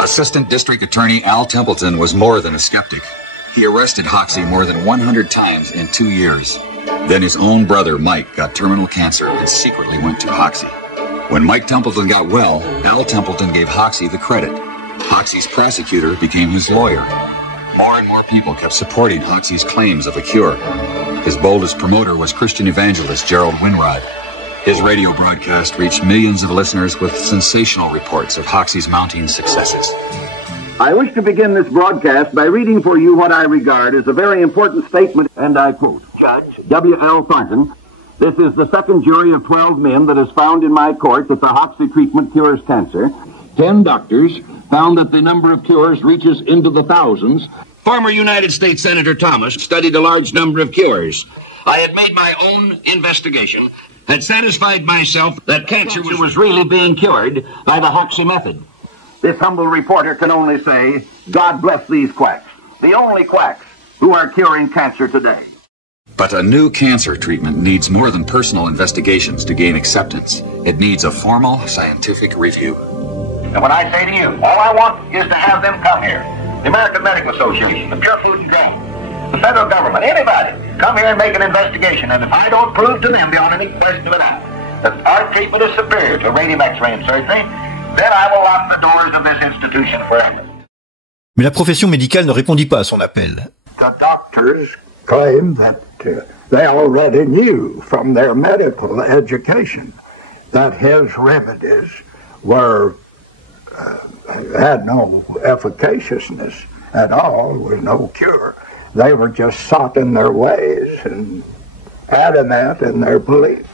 Assistant District Attorney Al Templeton was more than a skeptic. He arrested Hoxsey more than 100 times in 2 years. Then his own brother, Mike, got terminal cancer and secretly went to Hoxsey. When Mike Templeton got well, Al Templeton gave Hoxsey the credit. Hoxsey's prosecutor became his lawyer. More and more people kept supporting Hoxsey's claims of a cure. His boldest promoter was Christian evangelist Gerald Winrod. His radio broadcast reached millions of listeners with sensational reports of Hoxsey's mounting successes. I wish to begin this broadcast by reading for you what I regard as a very important statement, and I quote, Judge W.L. Thornton, this is the second jury of 12 men that has found in my court that the Hoxsey treatment cures cancer. 10 doctors found that the number of cures reaches into the thousands. Former United States Senator Thomas studied a large number of cures. I had made my own investigation, had satisfied myself that cancer was really being cured by the Hoxsey method. This humble reporter can only say, God bless these quacks, the only quacks who are curing cancer today. But a new cancer treatment needs more than personal investigations to gain acceptance. It needs a formal scientific review. And when I say to you, all I want is to have them come here. The American Medical Association, the Pure Food and Drug, the federal government, anybody, come here and make an investigation. And if I don't prove to them beyond any question of a doubt that our treatment is superior to radium X-ray and surgery, then I will lock the doors of this institution forever. Mais la profession médicale ne répondit pas à son appel. The doctors claim that they already knew from their medical education that his remedies were had no efficaciousness at all, was no cure. They were just sought in their ways and adamant in their beliefs.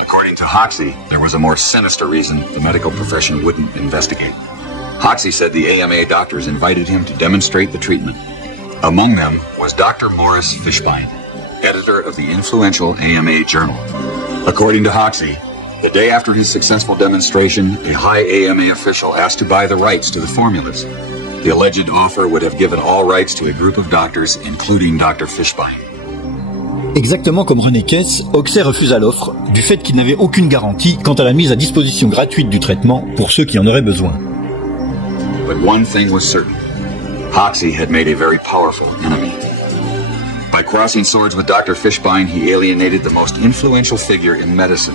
According to Hoxsey, there was a more sinister reason the medical profession wouldn't investigate. Hoxsey said the AMA doctors invited him to demonstrate the treatment. Among them was Dr. Morris Fishbein, editor of the influential AMA Journal. According to Hoxsey, the day after his successful demonstration, a high AMA official asked to buy the rights to the formulas. The alleged offer would have given all rights to a group of doctors, including Dr. Fishbein. Exactement comme René Kess, Hoxsey refusa l'offre du fait qu'il n'avait aucune garantie quant à la mise à disposition gratuite du traitement pour ceux qui en auraient besoin. But one thing was certain. Hoxsey had made a very powerful enemy. By crossing swords with Dr. Fishbein, he alienated the most influential figure in medicine.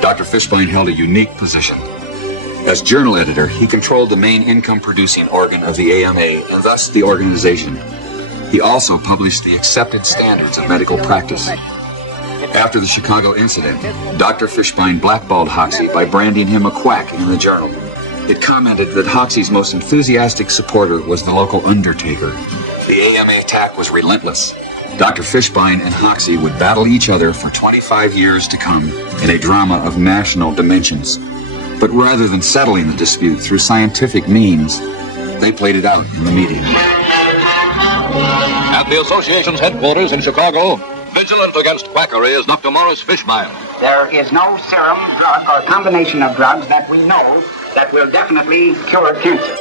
Dr. Fishbein held a unique position. As journal editor, he controlled the main income-producing organ of the AMA and thus the organization. He also published the accepted standards of medical practice. After the Chicago incident, Dr. Fishbein blackballed Hoxsey by branding him a quack in the journal. It commented that Hoxsey's most enthusiastic supporter was the local undertaker. The AMA attack was relentless. Dr. Fishbein and Hoxsey would battle each other for 25 years to come in a drama of national dimensions. But rather than settling the dispute through scientific means, they played it out in the media. At the association's headquarters in Chicago, vigilant against quackery is Dr. Morris Fishbein. There is no serum, drug, or combination of drugs that we know that will definitely cure cancer.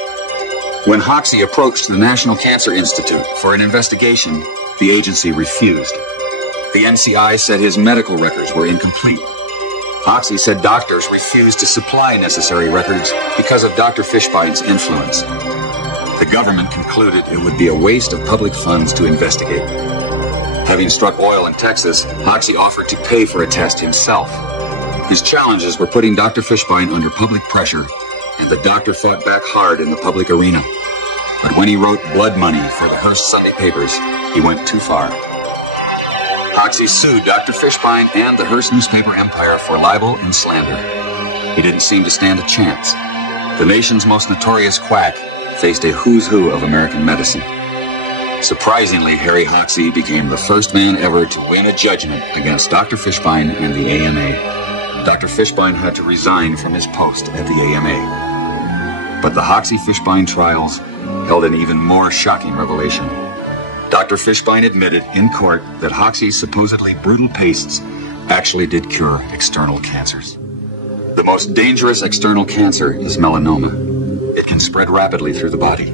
When Hoxsey approached the National Cancer Institute for an investigation, the agency refused. The NCI said his medical records were incomplete. Hoxsey said doctors refused to supply necessary records because of Dr. Fishbein's influence. The government concluded it would be a waste of public funds to investigate. Having struck oil in Texas, Hoxsey offered to pay for a test himself. His challenges were putting Dr. Fishbein under public pressure, and the doctor fought back hard in the public arena. But when he wrote blood money for the Hearst Sunday papers, he went too far. Hoxsey sued Dr. Fishbein and the Hearst newspaper empire for libel and slander. He didn't seem to stand a chance. The nation's most notorious quack faced a who's who of American medicine. Surprisingly, Harry Hoxsey became the first man ever to win a judgment against Dr. Fishbein and the AMA. Dr. Fishbein had to resign from his post at the AMA. But the Hoxsey-Fishbein trials held an even more shocking revelation. Dr. Fishbein admitted in court that Hoxsey's supposedly brutal pastes actually did cure external cancers. The most dangerous external cancer is melanoma. It can spread rapidly through the body.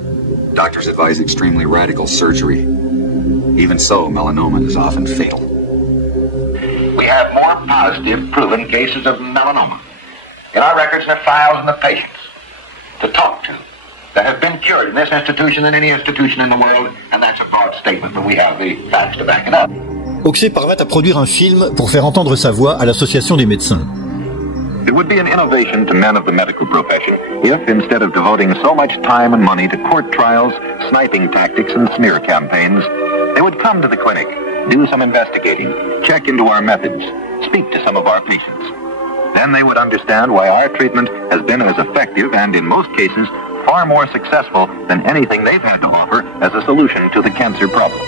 Doctors advise extremely radical surgery. Even so, melanoma is often fatal. We have more positive proven cases of melanoma in our records and the files and the patients to talk to. that have been cured in this institution than any institution in the world, and that's a broad statement, but we have the facts to back it up. Hoxsey parvint à produire un film pour faire entendre sa voix à l'Association des médecins. It would be an innovation to men of the medical profession if, instead of devoting so much time and money to court trials, sniping tactics, and smear campaigns, they would come to the clinic, do some investigating, check into our methods, speak to some of our patients. Then they would understand why our treatment has been as effective and, in most cases, far more successful than anything they've had to offer as a solution to the cancer problems.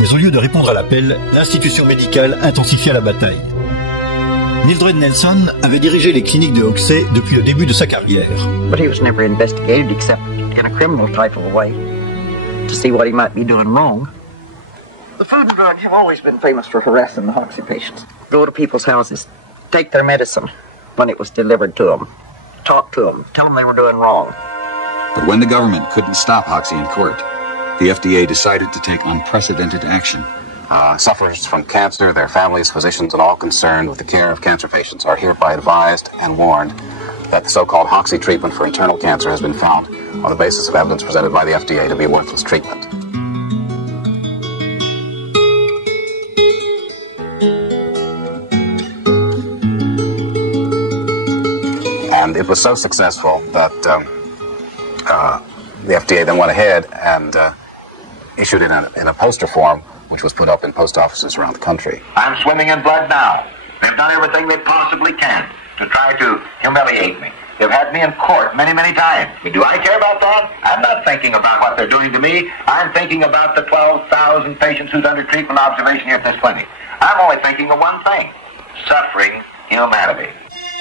Mais au lieu de répondre à l'appel, l'institution médicale intensifia la bataille. Mildred Nelson avait dirigé les cliniques de Hoxsey depuis le début de sa carrière. But he was never investigated except in a criminal type of a way to see what he might be doing wrong. The food and drug have always been famous for harassing the Hoxsey patients. Go to people's houses, take their medicine when it was delivered to them, talk to them, tell them they were doing wrong. But when the government couldn't stop Hoxsey in court, the FDA decided to take unprecedented action. Sufferers from cancer, their families, physicians, and all concerned with the care of cancer patients are hereby advised and warned that the so-called Hoxsey treatment for internal cancer has been found on the basis of evidence presented by the FDA to be a worthless treatment. And it was so successful that the FDA then went ahead and issued it in a poster form, which was put up in post offices around the country. I'm swimming in blood now. They've done everything they possibly can to try to humiliate me. They've had me in court many, many times. Do I care about that? I'm not thinking about what they're doing to me. I'm thinking about the 12,000 patients who's under treatment observation here at this clinic. I'm only thinking of one thing: suffering humanity.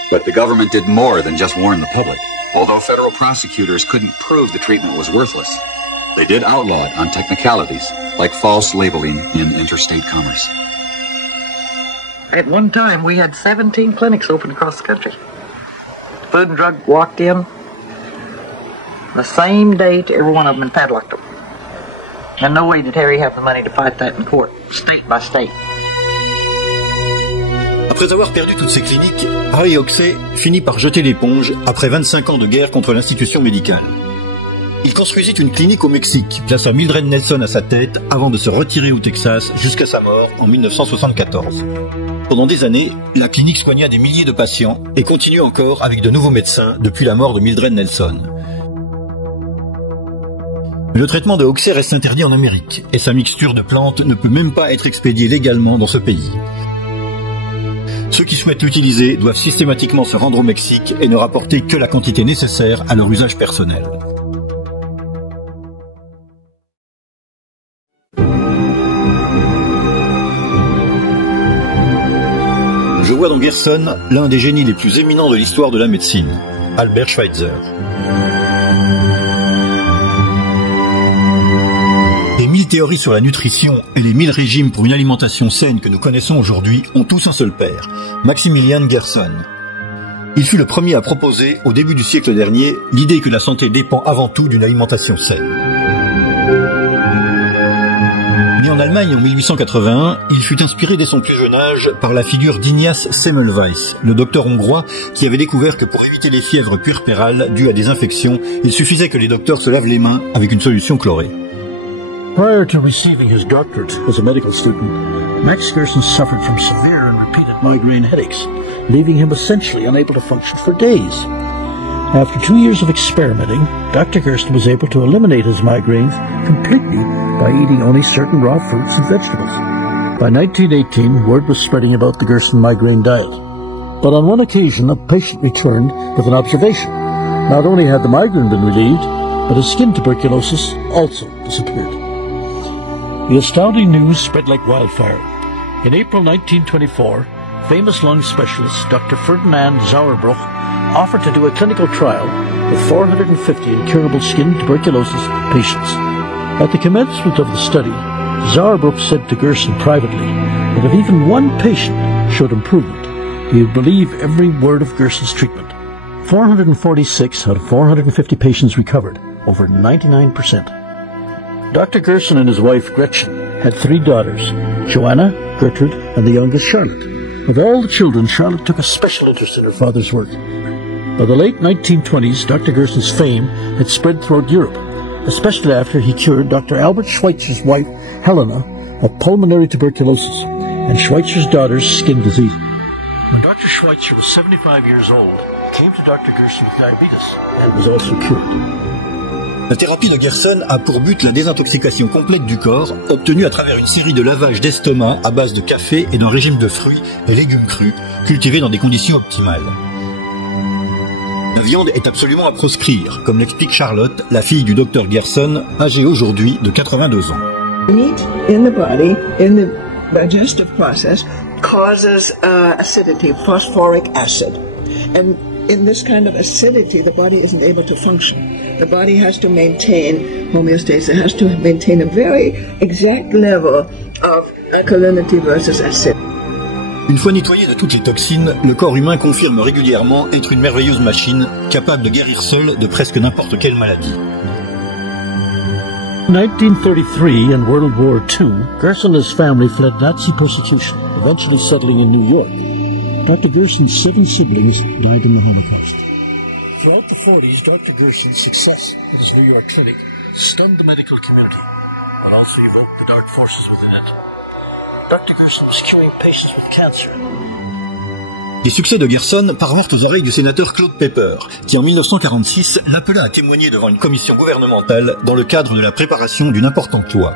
But the government did more than just warn the public. Although federal prosecutors couldn't prove the treatment was worthless, they did outlaw it on technicalities, like false labeling in interstate commerce. At one time, we had 17 clinics open across the country. Food and Drug walked in the same day to every one of them and padlocked them. And no way did Harry have the money to fight that in court, state by state. Après avoir perdu toutes ses cliniques, Harry Hoxsey finit par jeter l'éponge après 25 ans de guerre contre l'institution médicale. Il construisit une clinique au Mexique, plaça Mildred Nelson à sa tête avant de se retirer au Texas jusqu'à sa mort en 1974. Pendant des années, la clinique soigna des milliers de patients et continue encore avec de nouveaux médecins depuis la mort de Mildred Nelson. Mais le traitement de Hoxsey reste interdit en Amérique et sa mixture de plantes ne peut même pas être expédiée légalement dans ce pays. Ceux qui souhaitent l'utiliser doivent systématiquement se rendre au Mexique et ne rapporter que la quantité nécessaire à leur usage personnel. Je vois dans Gerson l'un des génies les plus éminents de l'histoire de la médecine, Albert Schweitzer. Les 1000 théories sur la nutrition et les 1000 régimes pour une alimentation saine que nous connaissons aujourd'hui ont tous un seul père, Maximilian Gerson. Il fut le premier à proposer, au début du siècle dernier, l'idée que la santé dépend avant tout d'une alimentation saine. Né en Allemagne en 1881, il fut inspiré dès son plus jeune âge par la figure d'Ignaz Semmelweis, le docteur hongrois qui avait découvert que pour éviter les fièvres puerpérales dues à des infections, il suffisait que les docteurs se lavent les mains avec une solution chlorée. Prior to receiving his doctorate as a medical student, Max Gerson suffered from severe and repeated migraine headaches, leaving him essentially unable to function for days. After 2 years of experimenting, Dr. Gerson was able to eliminate his migraines completely by eating only certain raw fruits and vegetables. By 1918, word was spreading about the Gerson migraine diet. But on one occasion, a patient returned with an observation. Not only had the migraine been relieved, but his skin tuberculosis also disappeared. The astounding news spread like wildfire. In April 1924, famous lung specialist Dr. Ferdinand Sauerbruch offered to do a clinical trial with 450 incurable skin tuberculosis patients. At the commencement of the study, Sauerbruch said to Gerson privately that if even one patient showed improvement, he would believe every word of Gerson's treatment. 446 out of 450 patients recovered, over 99%. Dr. Gerson and his wife Gretchen had 3 daughters, Joanna, Gertrude, and the youngest Charlotte. Of all the children, Charlotte took a special interest in her father's work. By the late 1920s, Dr. Gerson's fame had spread throughout Europe, especially after he cured Dr. Albert Schweitzer's wife, Helena, of pulmonary tuberculosis and Schweitzer's daughter's skin disease. When Dr. Schweitzer was 75 years old, he came to Dr. Gerson with diabetes and was also cured. La thérapie de Gerson a pour but la désintoxication complète du corps, obtenue à travers une série de lavages d'estomac à base de café et d'un régime de fruits et légumes crus, cultivés dans des conditions optimales. La viande est absolument à proscrire, comme l'explique Charlotte, la fille du docteur Gerson, âgée aujourd'hui de 82 ans. Meat in the body, in the digestive process, causes acidity, phosphoric acid. And in this kind of acidity, the body isn't able to function. The body has to maintain homeostasis. It has to maintain a very exact level of alkalinity versus acidity. Une fois nettoyé de toutes les toxines, le corps humain confirme régulièrement être une merveilleuse machine, capable de guérir seule de presque n'importe quelle maladie. In 1933 and World War II, Gerson and his family fled Nazi persecution, eventually settling in New York. Dr. Gerson's 7 siblings died in the Holocaust. Throughout the 40s, Dr. Gerson's success at his New York clinic stunned the medical community, but also evoked the dark forces within it. Dr. Gerson was curing patients with cancer. Les succès de Gerson parvinrent aux oreilles du sénateur Claude Pepper, qui en 1946 l'appela à témoigner devant une commission gouvernementale dans le cadre de la préparation d'une importante loi.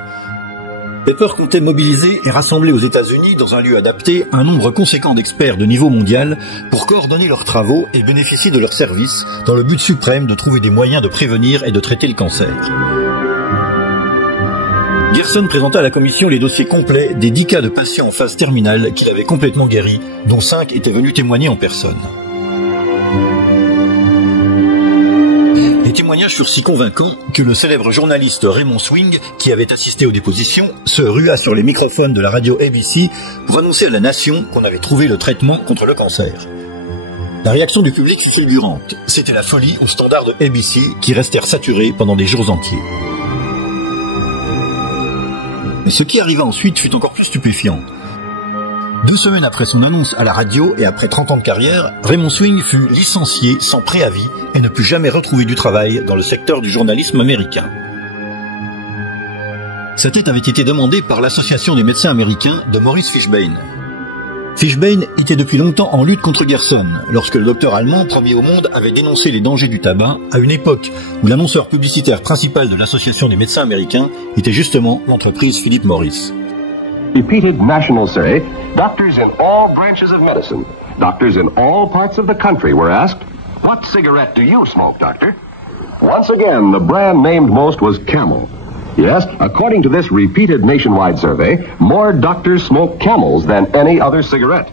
Pepper comptait mobiliser et rassembler aux États-Unis, dans un lieu adapté, un nombre conséquent d'experts de niveau mondial pour coordonner leurs travaux et bénéficier de leurs services dans le but suprême de trouver des moyens de prévenir et de traiter le cancer. Gerson présenta à la commission les dossiers complets des 10 cas de patients en phase terminale qu'il avait complètement guéris, dont 5 étaient venus témoigner en personne. Les témoignages furent si convaincants que le célèbre journaliste Raymond Swing, qui avait assisté aux dépositions, se rua sur les microphones de la radio ABC pour annoncer à la nation qu'on avait trouvé le traitement contre le cancer. La réaction du public fut fulgurante. C'était la folie aux standards de ABC qui restèrent saturés pendant des jours entiers. Mais ce qui arriva ensuite fut encore plus stupéfiant. 2 semaines après son annonce à la radio et après 30 ans de carrière, Raymond Swing fut licencié sans préavis et ne put jamais retrouver du travail dans le secteur du journalisme américain. Sa tête avait été demandée par l'Association des médecins américains de Maurice Fishbane. Fishbane était depuis longtemps en lutte contre Gerson, lorsque le docteur allemand premier au monde avait dénoncé les dangers du tabac à une époque où l'annonceur publicitaire principal de l'Association des médecins américains était justement l'entreprise Philip Morris. Repeated national survey, doctors in all branches of medicine, doctors in all parts of the country were asked, "What cigarette do you smoke, doctor?" Once again, the brand named most was Camel. Yes, according to this repeated nationwide survey, more doctors smoke Camels than any other cigarette.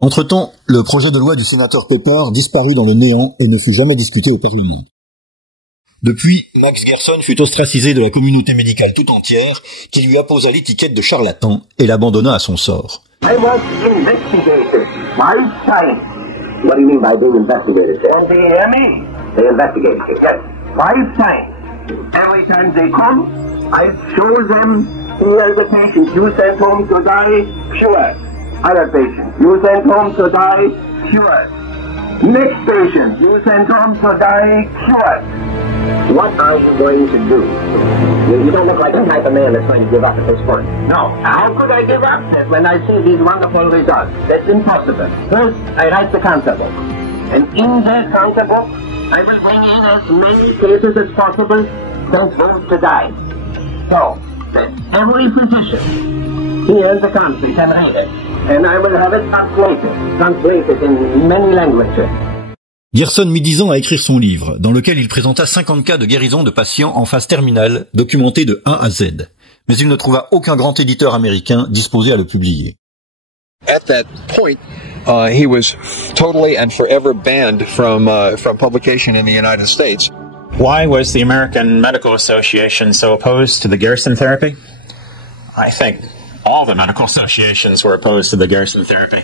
Entre-temps, le projet de loi du sénateur Pepper disparut dans le néant et ne fut jamais discuté au Parlement. Depuis, Max Gerson fut ostracisé de la communauté médicale tout entière, qui lui apposa l'étiquette de charlatan et l'abandonna à son sort. I was investigated 5 times. What do you mean by being investigated? On the AME. They investigated you, yes. 5 times. Every time they come, I show them here the patient you sent home to die, cured. Other patient you sent home to die, cured. Next patient you sent home to die, cured. What are you going to do? You don't look like the type of man that's going to give up at this point. No. How could I give up when I see these wonderful results? That's impossible. First, I write the cancer book. And in the cancer book, I will bring in as many cases as possible that vote to die. So, that every physician here in the country can read it. And I will have it translated in many languages. Gerson mit 10 ans à écrire son livre, dans lequel il présenta 50 cas de guérison de patients en phase terminale, documentés de A à Z. Mais il ne trouva aucun grand éditeur américain disposé à le publier. At that point, he was totally and forever banned from publication in the United States. Why was the American Medical Association so opposed to the Gerson therapy? I think all the medical associations were opposed to the Gerson therapy.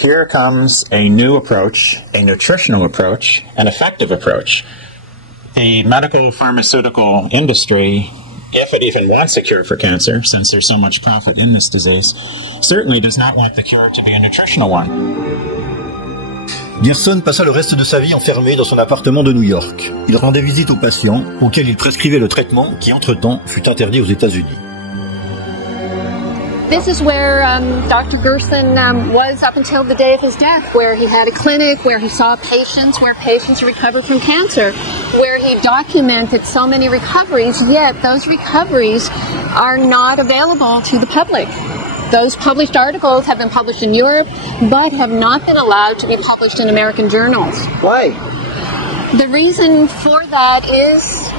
Here comes a new approach, a nutritional approach, an effective approach. The medical pharmaceutical industry, if it even wants a cure for cancer, since there's so much profit in this disease, certainly does not want the cure to be a nutritional one. Gerson passa le reste de sa vie enfermé dans son appartement de New York. Il rendait visite aux patients, auxquels il prescrivait le traitement qui, entre-temps, fut interdit aux États-Unis. This is where Dr. Gerson was up until the day of his death, where he had a clinic, where he saw patients, where patients recovered from cancer, where he documented so many recoveries, yet those recoveries are not available to the public. Those published articles have been published in Europe, but have not been allowed to be published in American journals. Why? The reason for that is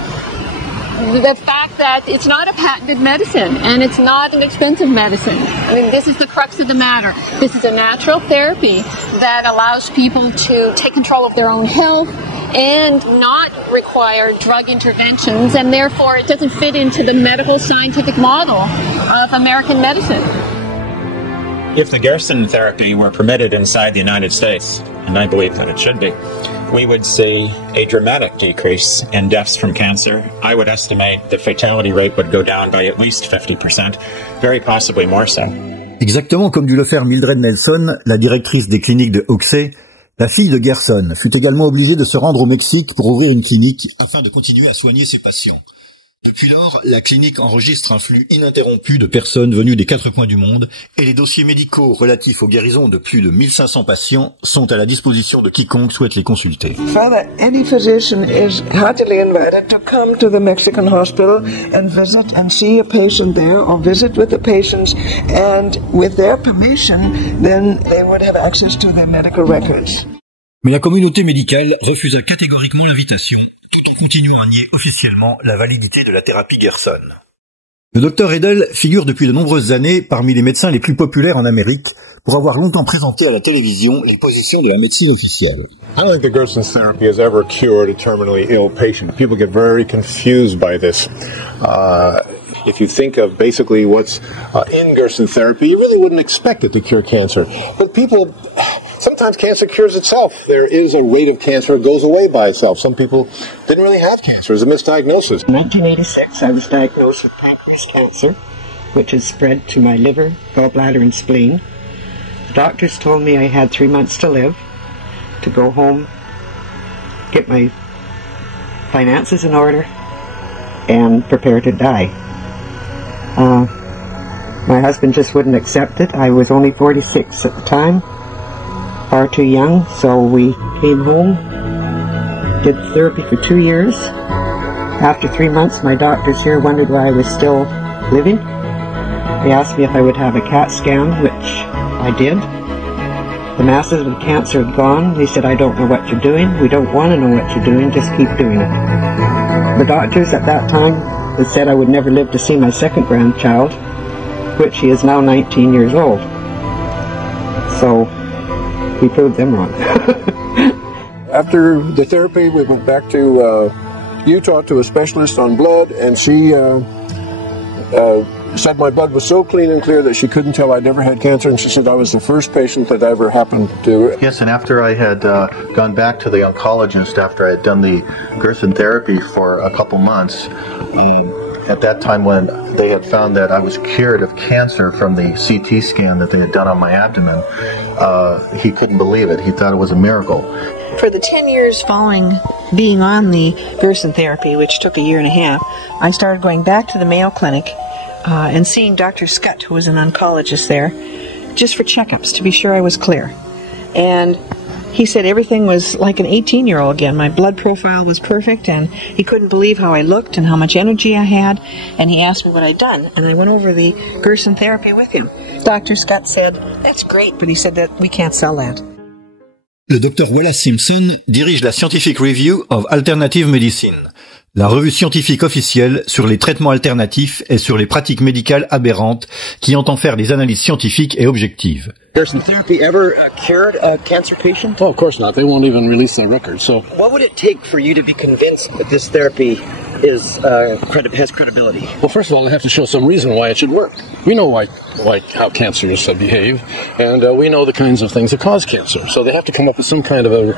the fact that it's not a patented medicine and it's not an expensive medicine. I mean, this is the crux of the matter. This is a natural therapy that allows people to take control of their own health and not require drug interventions, and therefore it doesn't fit into the medical scientific model of American medicine. If the Gerson therapy were permitted inside the United States, and I believe that it should be, we would see a dramatic decrease in deaths from cancer. I would estimate the fatality rate would go down by at least 50%, very possibly more so. Exactement comme dut le faire Mildred Nelson, la directrice des cliniques de Hoxsey, la fille de Gerson fut également obligée de se rendre au Mexique pour ouvrir une clinique afin de continuer à soigner ses patients. Depuis lors, la clinique enregistre un flux ininterrompu de personnes venues des 4 coins du monde et les dossiers médicaux relatifs aux guérisons de plus de 1500 patients sont à la disposition de quiconque souhaite les consulter. Father, any physician is heartily invited to come to the Mexican hospital and visit and see a patient there or visit with the patients, and with their permission, then they would have access to their medical records. Mais la communauté médicale refusa catégoriquement l'invitation, tout en continuant à nier officiellement la validité de la thérapie Gerson. Le docteur Edel figure depuis de nombreuses années parmi les médecins les plus populaires en Amérique pour avoir longtemps présenté à la télévision une position de la médecine officielle. I don't think the Gerson therapy has ever cured a terminally ill patient. People get very confused by this. If you think of basically what's in Gerson therapy, you really wouldn't expect it to cure cancer. But people, sometimes cancer cures itself. There is a rate of cancer that goes away by itself. Some people didn't really have cancer. It was a misdiagnosis. In 1986, I was diagnosed with pancreas cancer, which has spread to my liver, gallbladder, and spleen. The doctors told me I had 3 months to live, to go home, get my finances in order, and prepare to die. My husband just wouldn't accept it. I was only 46 at the time, far too young, so we came home, did therapy for 2 years. After 3 months, my doctors here wondered why I was still living. They asked me if I would have a CAT scan, which I did. The masses of cancer had gone. They said, I don't know what you're doing. We don't want to know what you're doing. Just keep doing it. The doctors at that time had said I would never live to see my second grandchild, which she is now 19 years old. So we proved them wrong. After the therapy, we went back to Utah to a specialist on blood, and she said my blood was so clean and clear that she couldn't tell I'd ever had cancer, and she said I was the first patient that ever happened to. Yes, and after I had gone back to the oncologist after I had done the Gerson therapy for a couple months, at that time when they had found that I was cured of cancer from the CT scan that they had done on my abdomen, he couldn't believe it. He thought it was a miracle. For the 10 years following being on the Gerson therapy, which took a year and a half, I started going back to the Mayo Clinic and seeing Dr. Scott, who was an oncologist there, just for checkups to be sure I was clear. And he said everything was like an 18-year-old again. My blood profile was perfect, and he couldn't believe how I looked and how much energy I had, and he asked me what I'd done, and I went over the Gerson therapy with him. Dr. Scott said, that's great, but he said that we can't sell that. Le docteur Wallace Simpson dirige la Scientific Review of Alternative Medicine, la revue scientifique officielle sur les traitements alternatifs et sur les pratiques médicales aberrantes qui entend faire des analyses scientifiques et objectives. Gerson therapy ever cured a cancer patient? Oh, of course not. They won't even release their records. So, what would it take for you to be convinced that this therapy is has credibility? Well, first of all, they have to show some reason why it should work. We know how cancers behave, and we know the kinds of things that cause cancer. So they have to come up with some kind of a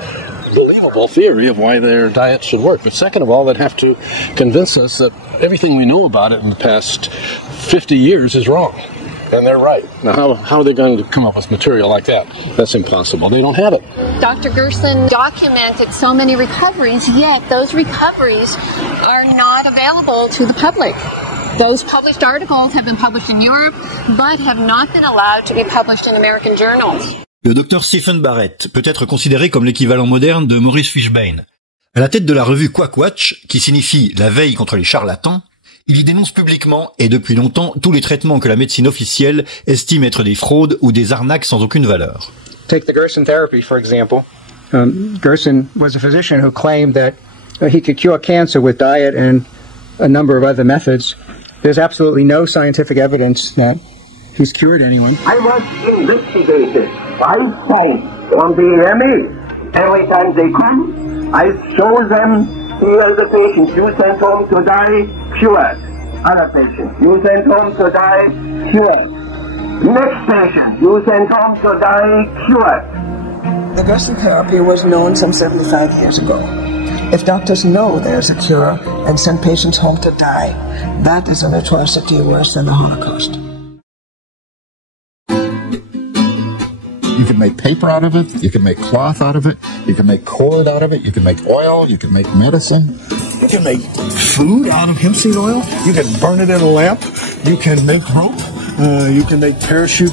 believable theory of why their diet should work. But second of all, they'd have to convince us that everything we know about it in the past 50 years is wrong. And they're right. Now, how are they going to come up with material like that? That's impossible. They don't have it. Dr. Gerson documented so many recoveries, yet those recoveries are not available to the public. Those published articles have been published in Europe, but have not been allowed to be published in American journals. Le docteur Stephen Barrett peut être considéré comme l'équivalent moderne de Maurice Fishbane. À la tête de la revue Quackwatch, qui signifie la veille contre les charlatans, il y dénonce publiquement et depuis longtemps tous les traitements que la médecine officielle estime être des fraudes ou des arnaques sans aucune valeur. Take the Gerson therapy, for example. Gerson was a physician who claimed that he could cure cancer with diet and a number of other methods. There's absolutely no scientific evidence that he's cured anyone. I was investigated 5 times on the ME. Every time they come, I show them here the patient you sent home to die, cured. Other patient you sent home to die, cured. Next patient you sent home to die, cured. The Gerson therapy was known some 75 years ago. If doctors know there's a cure and send patients home to die, that is an atrocity worse than the Holocaust. You can make paper out of it, you can make cloth out of it, you can make cord out of it, you can make oil, you can make medicine. You can make food out of hemp seed oil. You can burn it in a lamp. You can make rope. You can make parachute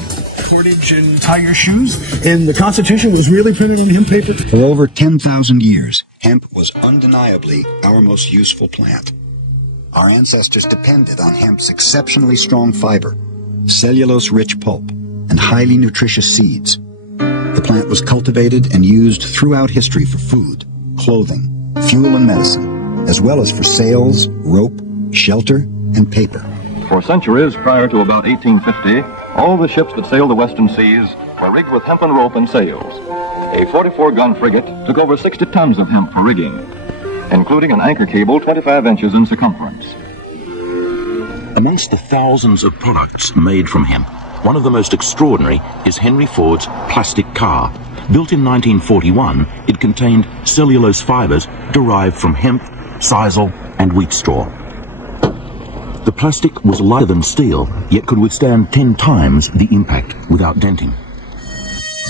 cordage and tie your shoes. And the Constitution was really printed on hemp paper. For over 10,000 years, hemp was undeniably our most useful plant. Our ancestors depended on hemp's exceptionally strong fiber, cellulose-rich pulp, and highly nutritious seeds. The plant was cultivated and used throughout history for food, clothing, fuel and medicine, as well as for sails, rope, shelter, and paper. For centuries prior to about 1850, all the ships that sailed the western seas were rigged with hempen rope and sails. A 44-gun frigate took over 60 tons of hemp for rigging, including an anchor cable 25 inches in circumference. Amongst the thousands of products made from hemp, one of the most extraordinary is Henry Ford's plastic car. Built in 1941, it contained cellulose fibers derived from hemp, sisal, and wheat straw. The plastic was lighter than steel, yet could withstand 10 times the impact without denting.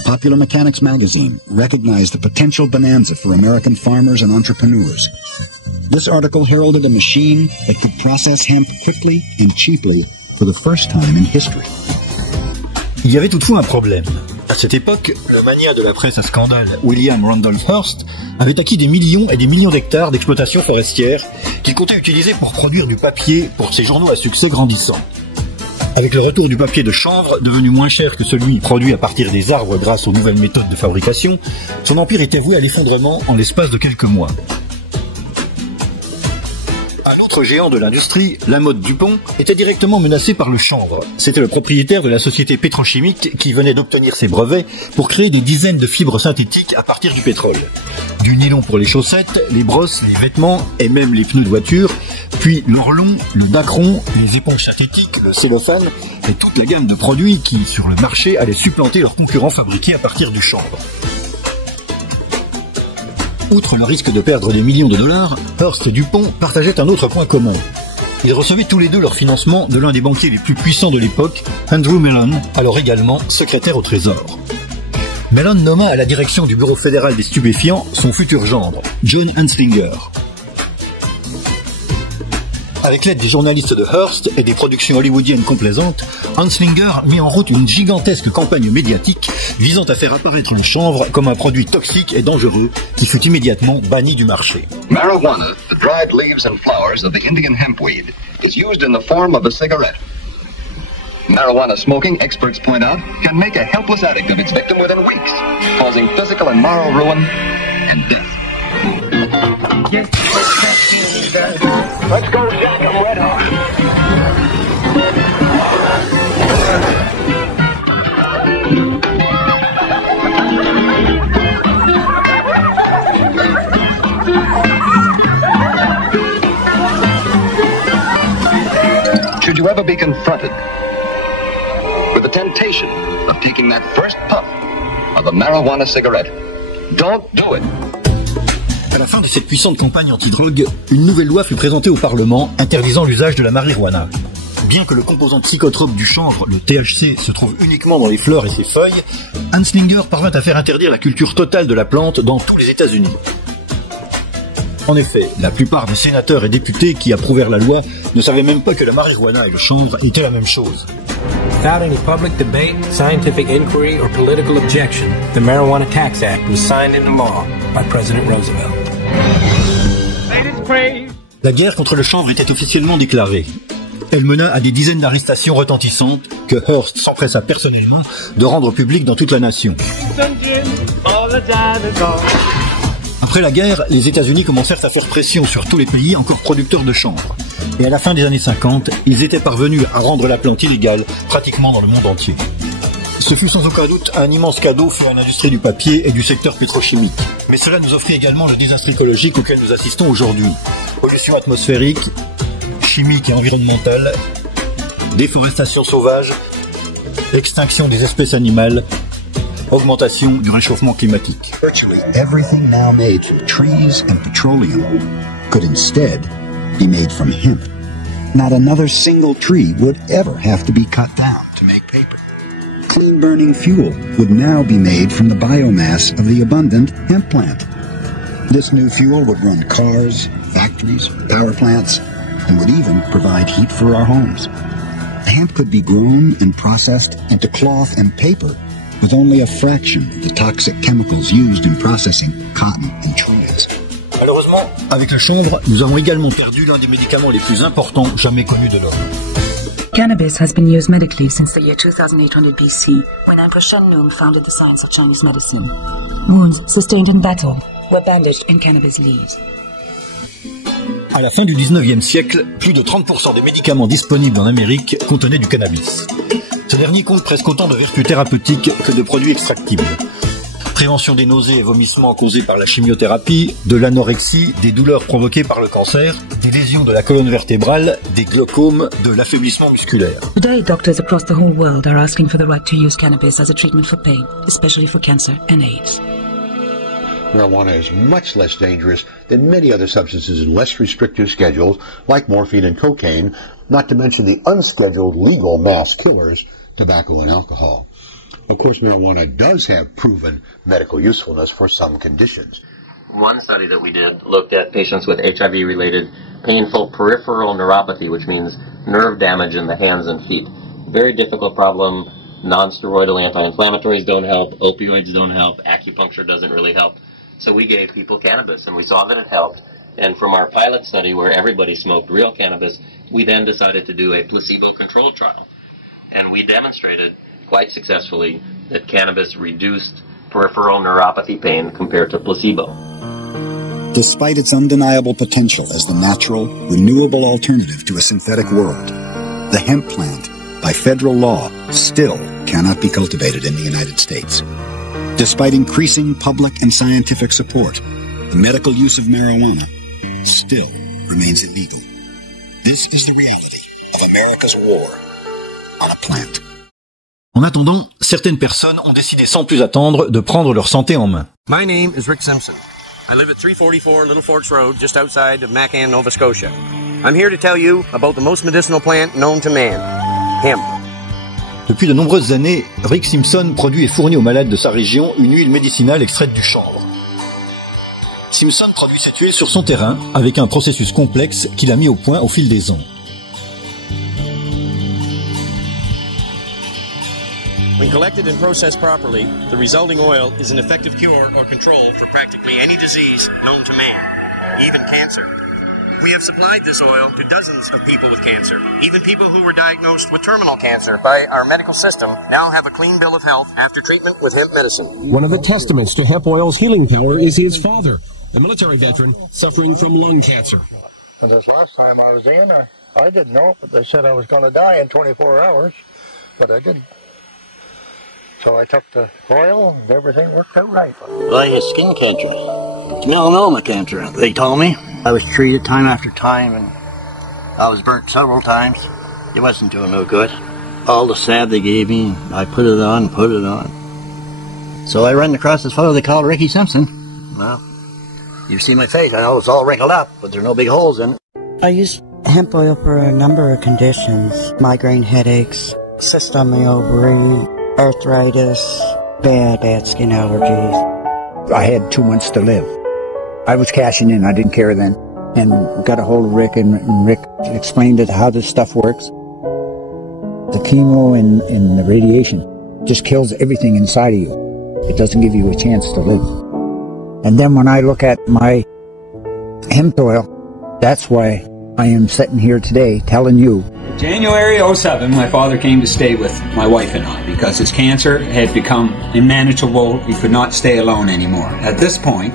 Popular Mechanics magazine recognized the potential bonanza for American farmers and entrepreneurs. This article heralded a machine that could process hemp quickly and cheaply for the first time in history. Il y avait toutefois un problème. À cette époque, le magnat de la presse à scandale, William Randolph Hearst, avait acquis des millions et des millions d'hectares d'exploitations forestières qu'il comptait utiliser pour produire du papier pour ses journaux à succès grandissant. Avec le retour du papier de chanvre, devenu moins cher que celui produit à partir des arbres grâce aux nouvelles méthodes de fabrication, son empire était voué à l'effondrement en l'espace de quelques mois. Autre géant de l'industrie, la mode Dupont, était directement menacée par le chanvre. C'était le propriétaire de la société pétrochimique qui venait d'obtenir ses brevets pour créer des dizaines de fibres synthétiques à partir du pétrole. Du nylon pour les chaussettes, les brosses, les vêtements et même les pneus de voiture, puis l'orlon, le dacron, les éponges synthétiques, le cellophane et toute la gamme de produits qui, sur le marché, allaient supplanter leurs concurrents fabriqués à partir du chanvre. Outre le risque de perdre des millions de dollars, Hearst et Dupont partageaient un autre point commun. Ils recevaient tous les deux leur financement de l'un des banquiers les plus puissants de l'époque, Andrew Mellon, alors également secrétaire au Trésor. Mellon nomma à la direction du Bureau fédéral des stupéfiants son futur gendre, John Anslinger. Avec l'aide des journalistes de Hearst et des productions hollywoodiennes complaisantes, Anslinger mit en route une gigantesque campagne médiatique visant à faire apparaître le chanvre comme un produit toxique et dangereux qui fut immédiatement banni du marché. Marijuana, the dried leaves and flowers of the Indian hempweed, is used in the form of a cigarette. Marijuana smoking, experts point out, can make a helpless addict of its victim within weeks, causing physical and moral ruin and death. Let's go, Jack. I'm red hot. Should you ever be confronted with the temptation of taking that first puff of a marijuana cigarette, don't do it. À la fin de cette puissante campagne anti-drogue, une nouvelle loi fut présentée au Parlement interdisant l'usage de la marijuana. Bien que le composant psychotrope du chanvre, le THC, se trouve uniquement dans les fleurs et ses feuilles, Anslinger parvint à faire interdire la culture totale de la plante dans tous les États-Unis. En effet, la plupart des sénateurs et députés qui approuvèrent la loi ne savaient même pas que la marijuana et le chanvre étaient la même chose. Without any public debate, scientific inquiry, or political objection, the Marijuana Tax Act was signed into law by President Roosevelt. La guerre contre le chanvre était officiellement déclarée. Elle mena à des dizaines d'arrestations retentissantes que Hearst s'empressa personnellement de rendre publiques dans toute la nation. Après la guerre, les États-Unis commencèrent à faire pression sur tous les pays encore producteurs de chanvre. Et à la fin des années 50, ils étaient parvenus à rendre la plante illégale pratiquement dans le monde entier. Ce fut sans aucun doute un immense cadeau fait à l'industrie du papier et du secteur pétrochimique. Mais cela nous offrit également le désastre écologique auquel nous assistons aujourd'hui. Pollution atmosphérique, chimique et environnementale, déforestation sauvage, extinction des espèces animales, augmentation du réchauffement climatique. Virtually everything now made from trees and petroleum could instead be made from hemp. Not another single tree would ever have to be cut down to make paper. Clean-burning fuel would now be made from the biomass of the abundant hemp plant. This new fuel would run cars, factories, power plants, and would even provide heat for our homes. The hemp could be grown and processed into cloth and paper with only a fraction of the toxic chemicals used in processing cotton and trees. Malheureusement, avec le chanvre, nous avons également perdu l'un des médicaments les plus importants jamais connus de l'homme. Cannabis has been used medically since the year 2800 BC, when Emperor Shenmue founded the science of Chinese medicine. Wounds sustained in battle were bandaged in cannabis leaves. À la fin du 19e siècle, plus de 30% des médicaments disponibles en Amérique contenaient du cannabis. Ce dernier compte presque autant de vertus thérapeutiques que de produits extractibles. Prévention des nausées et vomissements causés par la chimiothérapie, de l'anorexie, des douleurs provoquées par le cancer, des lésions de la colonne vertébrale, des glaucomes, de l'affaiblissement musculaire. Today, doctors across the whole world are asking for the right to use cannabis as a treatment for pain, especially for cancer and AIDS. Marijuana is much less dangerous than many other substances in less restrictive schedules, like morphine and cocaine, not to mention the unscheduled legal mass killers, tobacco and alcohol. Of course, marijuana does have proven medical usefulness for some conditions. One study that we did looked at patients with HIV-related painful peripheral neuropathy, which means nerve damage in the hands and feet. Very difficult problem. Non-steroidal anti-inflammatories don't help. Opioids don't help. Acupuncture doesn't really help. So we gave people cannabis, and we saw that it helped. And from our pilot study where everybody smoked real cannabis, we then decided to do a placebo-controlled trial. And we demonstrated quite successfully that cannabis reduced peripheral neuropathy pain compared to placebo. Despite its undeniable potential as the natural, renewable alternative to a synthetic world, the hemp plant, by federal law, still cannot be cultivated in the United States. Despite increasing public and scientific support, the medical use of marijuana still remains illegal. This is the reality of America's war on a plant. En attendant, certaines personnes ont décidé sans plus attendre de prendre leur santé en main. My name is Rick Simpson. I live at 344 Little Forks Road, just outside of Macan, Nova Scotia. I'm here to tell you about the most medicinal plant known to man, hemp. Depuis de nombreuses années, Rick Simpson produit et fournit aux malades de sa région une huile médicinale extraite du chanvre. Simpson produit cette huile sur son terrain avec un processus complexe qu'il a mis au point au fil des ans. When collected and processed properly, the resulting oil is an effective cure or control for practically any disease known to man, even cancer. We have supplied this oil to dozens of people with cancer. Even people who were diagnosed with terminal cancer by our medical system now have a clean bill of health after treatment with hemp medicine. One of the testaments to hemp oil's healing power is his father, a military veteran suffering from lung cancer. And this last time I was in, I didn't know it, but they said I was going to die in 24 hours, but I didn't. So I took the oil and everything worked out right. I had skin cancer. It's melanoma cancer, they told me. I was treated time after time and I was burnt several times. It wasn't doing no good. All the salve they gave me, I put it on. So I ran across this fellow they called Ricky Simpson. Well, you see my face, I know it's all wrinkled up, but there's no big holes in it. I used Hemp oil for a number of conditions. Migraine headaches, cyst on the ovary, arthritis, bad skin allergies. I had 2 months to live. I was cashing in. I didn't care then. And got a hold of Rick, and Rick explained how this stuff works. The chemo and the radiation just kills everything inside of you. It doesn't give you a chance to live. And then when I look at my hemp oil, that's why I am sitting here today telling you. January 07, my father came to stay with my wife and I because his cancer had become unmanageable. He could not stay alone anymore. At this point,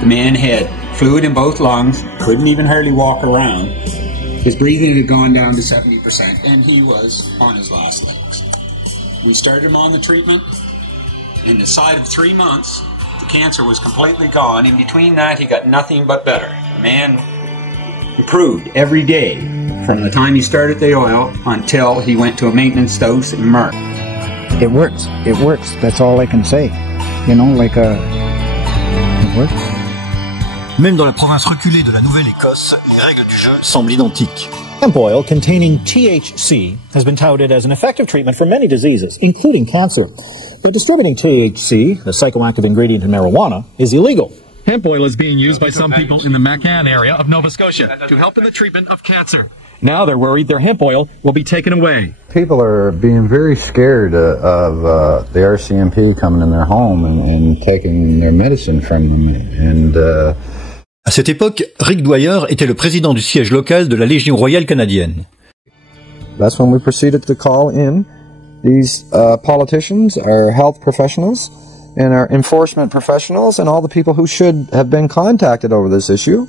the man had fluid in both lungs, couldn't even hardly walk around. His breathing had gone down to 70%, and he was on his last legs. We started him on the treatment. In the side of 3 months, the cancer was completely gone. In between that, he got nothing but better. The man improved every day from the time he started the oil until he went to a maintenance dose in March. It works. It works. That's all I can say. You know, it works. Même dans la province reculée de la Nouvelle-Écosse, les règles du jeu semblent identiques. Hemp oil containing THC has been touted as an effective treatment for many diseases, including cancer. But distributing THC, the psychoactive ingredient in marijuana, is illegal. Hemp oil is being used by some people in the Macan area of Nova Scotia to help in the treatment of cancer. Now they're worried their hemp oil will be taken away. People are being very scared of the RCMP coming in their home and taking their medicine from them. À cette époque, Rick Dwyer était le président du siège local de la Légion royale canadienne. That's when we proceeded to call in these politicians, our health professionals, and our enforcement professionals, and all the people who should have been contacted over this issue.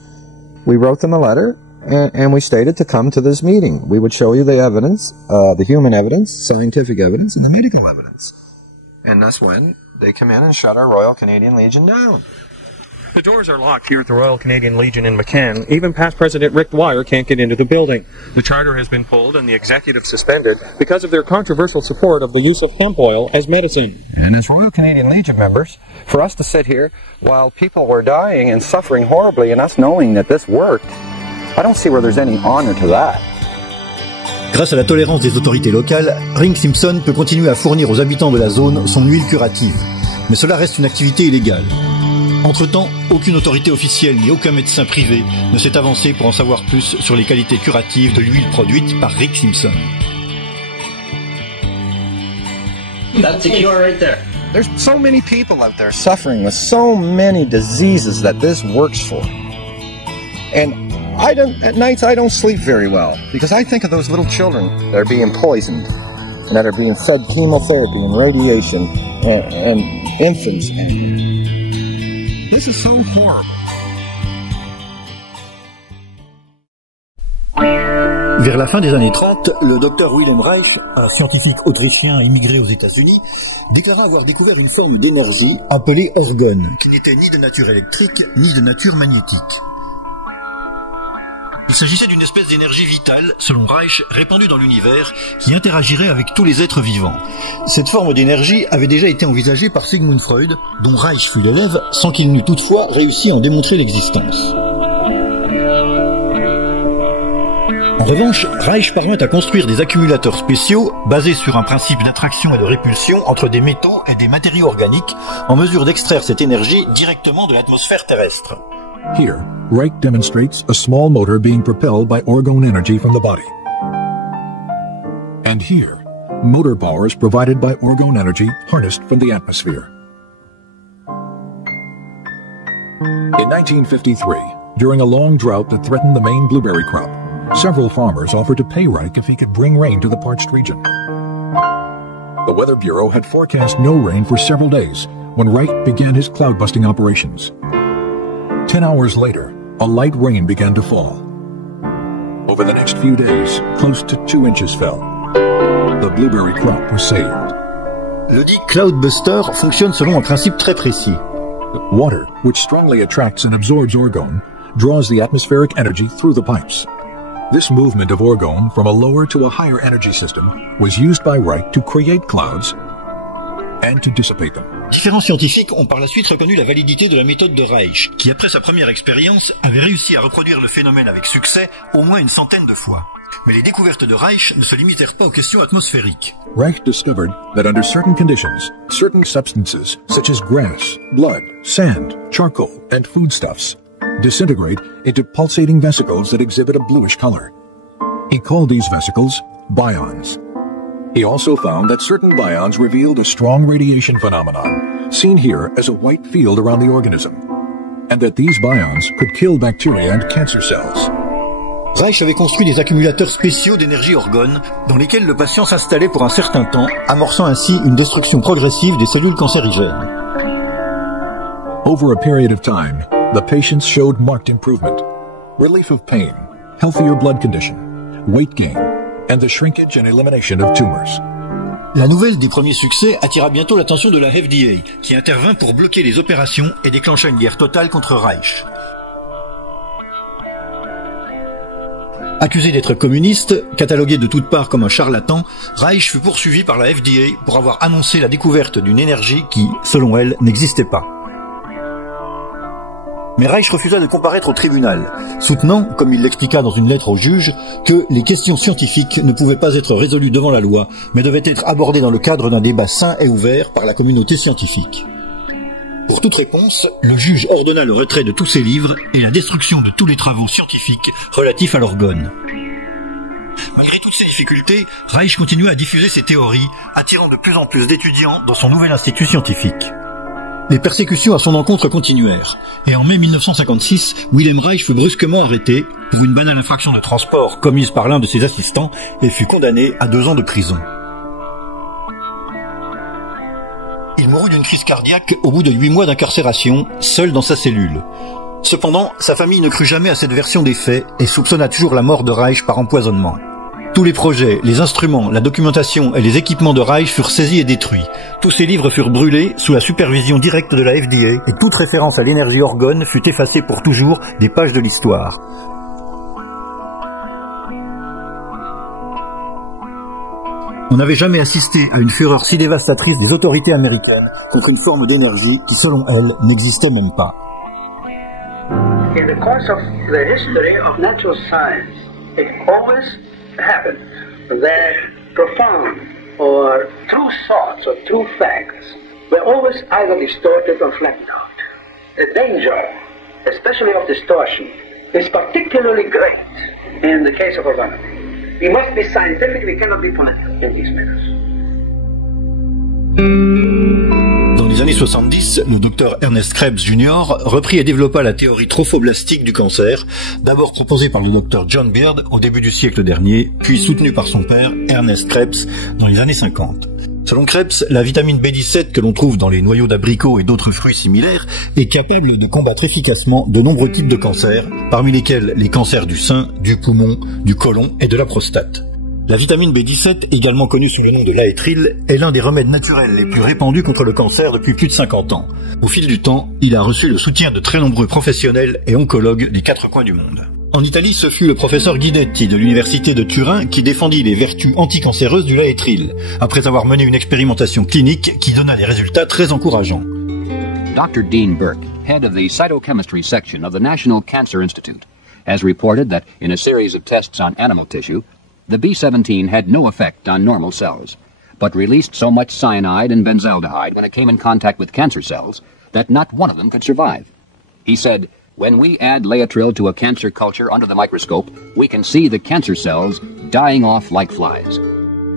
We wrote them a letter, and we stated to come to this meeting. We would show you the evidence, the human evidence, scientific evidence, and the medical evidence. And that's when they come in and shut our Royal Canadian Legion down. The doors are locked here at the Royal Canadian Legion in McCann. Even past President Rick Dwyer can't get into the building. The charter has been pulled and the executive suspended because of their controversial support of the use of hemp oil as medicine. And as Royal Canadian Legion members, for us to sit here while people were dying and suffering horribly and us knowing that this worked, I don't see where there's any honor to that. Grâce à la tolérance des autorités locales, Ring Simpson peut continuer à fournir aux habitants de la zone son huile curative. Mais cela reste une activité illégale. Entre-temps, aucune autorité officielle ni aucun médecin privé ne s'est avancé pour en savoir plus sur les qualités curatives de l'huile produite par Rick Simpson. That's the cure right there. There's so many people out there suffering with so many diseases that this works for. And at nights I don't sleep very well because I think of those little children that are being poisoned and that are being fed chemotherapy and radiation and infants. This is so horrible. Vers la fin des années 30, le docteur Wilhelm Reich, un scientifique autrichien immigré aux États-Unis, déclara avoir découvert une forme d'énergie appelée orgone, qui n'était ni de nature électrique ni de nature magnétique. Il s'agissait d'une espèce d'énergie vitale, selon Reich, répandue dans l'univers, qui interagirait avec tous les êtres vivants. Cette forme d'énergie avait déjà été envisagée par Sigmund Freud, dont Reich fut l'élève, sans qu'il n'eût toutefois réussi à en démontrer l'existence. En revanche, Reich parvint à construire des accumulateurs spéciaux, basés sur un principe d'attraction et de répulsion entre des métaux et des matériaux organiques, en mesure d'extraire cette énergie directement de l'atmosphère terrestre. Here, Reich demonstrates a small motor being propelled by orgone energy from the body. And here, motor power is provided by orgone energy harnessed from the atmosphere. In 1953, during a long drought that threatened the Maine blueberry crop, several farmers offered to pay Reich if he could bring rain to the parched region. The Weather Bureau had forecast no rain for several days when Reich began his cloud-busting operations. 10 hours later, a light rain began to fall. Over the next few days, close to 2 inches fell. The blueberry crop was saved. Le dit cloudbuster fonctionne selon un principe très précis. Water, which strongly attracts and absorbs orgone, draws the atmospheric energy through the pipes. This movement of orgone from a lower to a higher energy system was used by Reich to create clouds and to dissipate them. Différents scientifiques ont par la suite reconnu la validité de la méthode de Reich, qui après sa première expérience avait réussi à reproduire le phénomène avec succès au moins une centaine de fois. Mais les découvertes de Reich ne se limitèrent pas aux questions atmosphériques. Reich discovered that under certain conditions, certain substances such as grass, blood, sand, charcoal, and foodstuffs disintegrate into pulsating vesicles that exhibit a bluish color. He called these vesicles bions. He also found that certain bions revealed a strong radiation phenomenon, seen here as a white field around the organism, and that these bions could kill bacteria and cancer cells. Reich avait construit des accumulateurs spéciaux d'énergie orgone dans lesquels le patient s'installait pour un certain temps, amorçant ainsi une destruction progressive des cellules cancérigènes. Over a period of time, the patients showed marked improvement, relief of pain, healthier blood condition, weight gain, and the shrinkage and elimination of tumors. La nouvelle des premiers succès attira bientôt l'attention de la FDA, qui intervint pour bloquer les opérations et déclencha une guerre totale contre Reich. Accusé d'être communiste, catalogué de toutes parts comme un charlatan, Reich fut poursuivi par la FDA pour avoir annoncé la découverte d'une énergie qui, selon elle, n'existait pas. Mais Reich refusa de comparaître au tribunal, soutenant, comme il l'expliqua dans une lettre au juge, que les questions scientifiques ne pouvaient pas être résolues devant la loi, mais devaient être abordées dans le cadre d'un débat sain et ouvert par la communauté scientifique. Pour toute réponse, le juge ordonna le retrait de tous ses livres et la destruction de tous les travaux scientifiques relatifs à l'orgone. Malgré toutes ces difficultés, Reich continua à diffuser ses théories, attirant de plus en plus d'étudiants dans son nouvel institut scientifique. Les persécutions à son encontre continuèrent, et en mai 1956, Wilhelm Reich fut brusquement arrêté pour une banale infraction de transport commise par l'un de ses assistants et fut condamné à 2 ans de prison. Il mourut d'une crise cardiaque au bout de 8 mois d'incarcération, seul dans sa cellule. Cependant, sa famille ne crut jamais à cette version des faits et soupçonna toujours la mort de Reich par empoisonnement. Tous les projets, les instruments, la documentation et les équipements de Reich furent saisis et détruits. Tous ses livres furent brûlés sous la supervision directe de la FDA et toute référence à l'énergie orgone fut effacée pour toujours des pages de l'histoire. On n'avait jamais assisté à une fureur si dévastatrice des autorités américaines contre une forme d'énergie qui, selon elles, n'existait même pas. In the course of the history of natural science, it always happened that profound or true thoughts or true facts were always either distorted or flattened out. The danger, especially of distortion, is particularly great in the case of orgonomy. We must be scientific, we cannot be political in these matters. Dans les années 70, le docteur Ernest Krebs Jr. reprit et développa la théorie trophoblastique du cancer, d'abord proposée par le docteur John Beard au début du siècle dernier, puis soutenue par son père, Ernest Krebs, dans les années 50. Selon Krebs, la vitamine B17 que l'on trouve dans les noyaux d'abricots et d'autres fruits similaires est capable de combattre efficacement de nombreux types de cancers, parmi lesquels les cancers du sein, du poumon, du côlon et de la prostate. La vitamine B17, également connue sous le nom de laétrile, est l'un des remèdes naturels les plus répandus contre le cancer depuis plus de 50 ans. Au fil du temps, il a reçu le soutien de très nombreux professionnels et oncologues des 4 coins du monde. En Italie, ce fut le professeur Guidetti de l'université de Turin qui défendit les vertus anticancéreuses du laétrile, après avoir mené une expérimentation clinique qui donna des résultats très encourageants. Dr. Dean Burke, head of the cytochemistry section of the National Cancer Institute, has reported that in a series of tests on animal tissue, the B17 had no effect on normal cells, but released so much cyanide and benzaldehyde when it came in contact with cancer cells that not one of them could survive. He said, "When we add laetrile to a cancer culture under the microscope, we can see the cancer cells dying off like flies."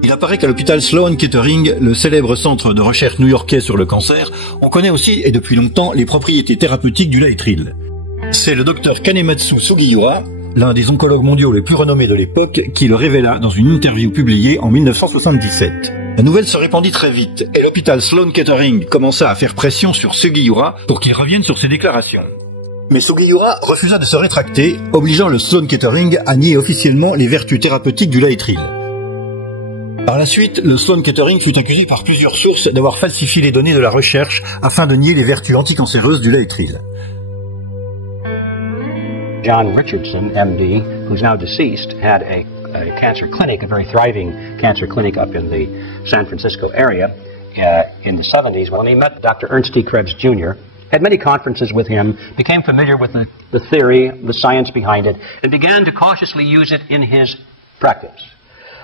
Il apparaît qu'à l'hôpital Sloan Kettering, le célèbre centre de recherche new-yorkais sur le cancer, on connaît aussi et depuis longtemps les propriétés thérapeutiques du laétrile. C'est le docteur Kanematsu Sugiura, l'un des oncologues mondiaux les plus renommés de l'époque, qui le révéla dans une interview publiée en 1977. La nouvelle se répandit très vite et l'hôpital Sloan Kettering commença à faire pression sur Sugiura pour qu'il revienne sur ses déclarations. Mais Sugiura refusa de se rétracter, obligeant le Sloan Kettering à nier officiellement les vertus thérapeutiques du laétrile. Par la suite, le Sloan Kettering fut accusé par plusieurs sources d'avoir falsifié les données de la recherche afin de nier les vertus anticancéreuses du laétrile. John Richardson, MD, who's now deceased, had a cancer clinic, a very thriving cancer clinic up in the San Francisco area, in the 70s when he met Dr. Ernst T. Krebs Jr., had many conferences with him, became familiar with the theory, the science behind it, and began to cautiously use it in his practice.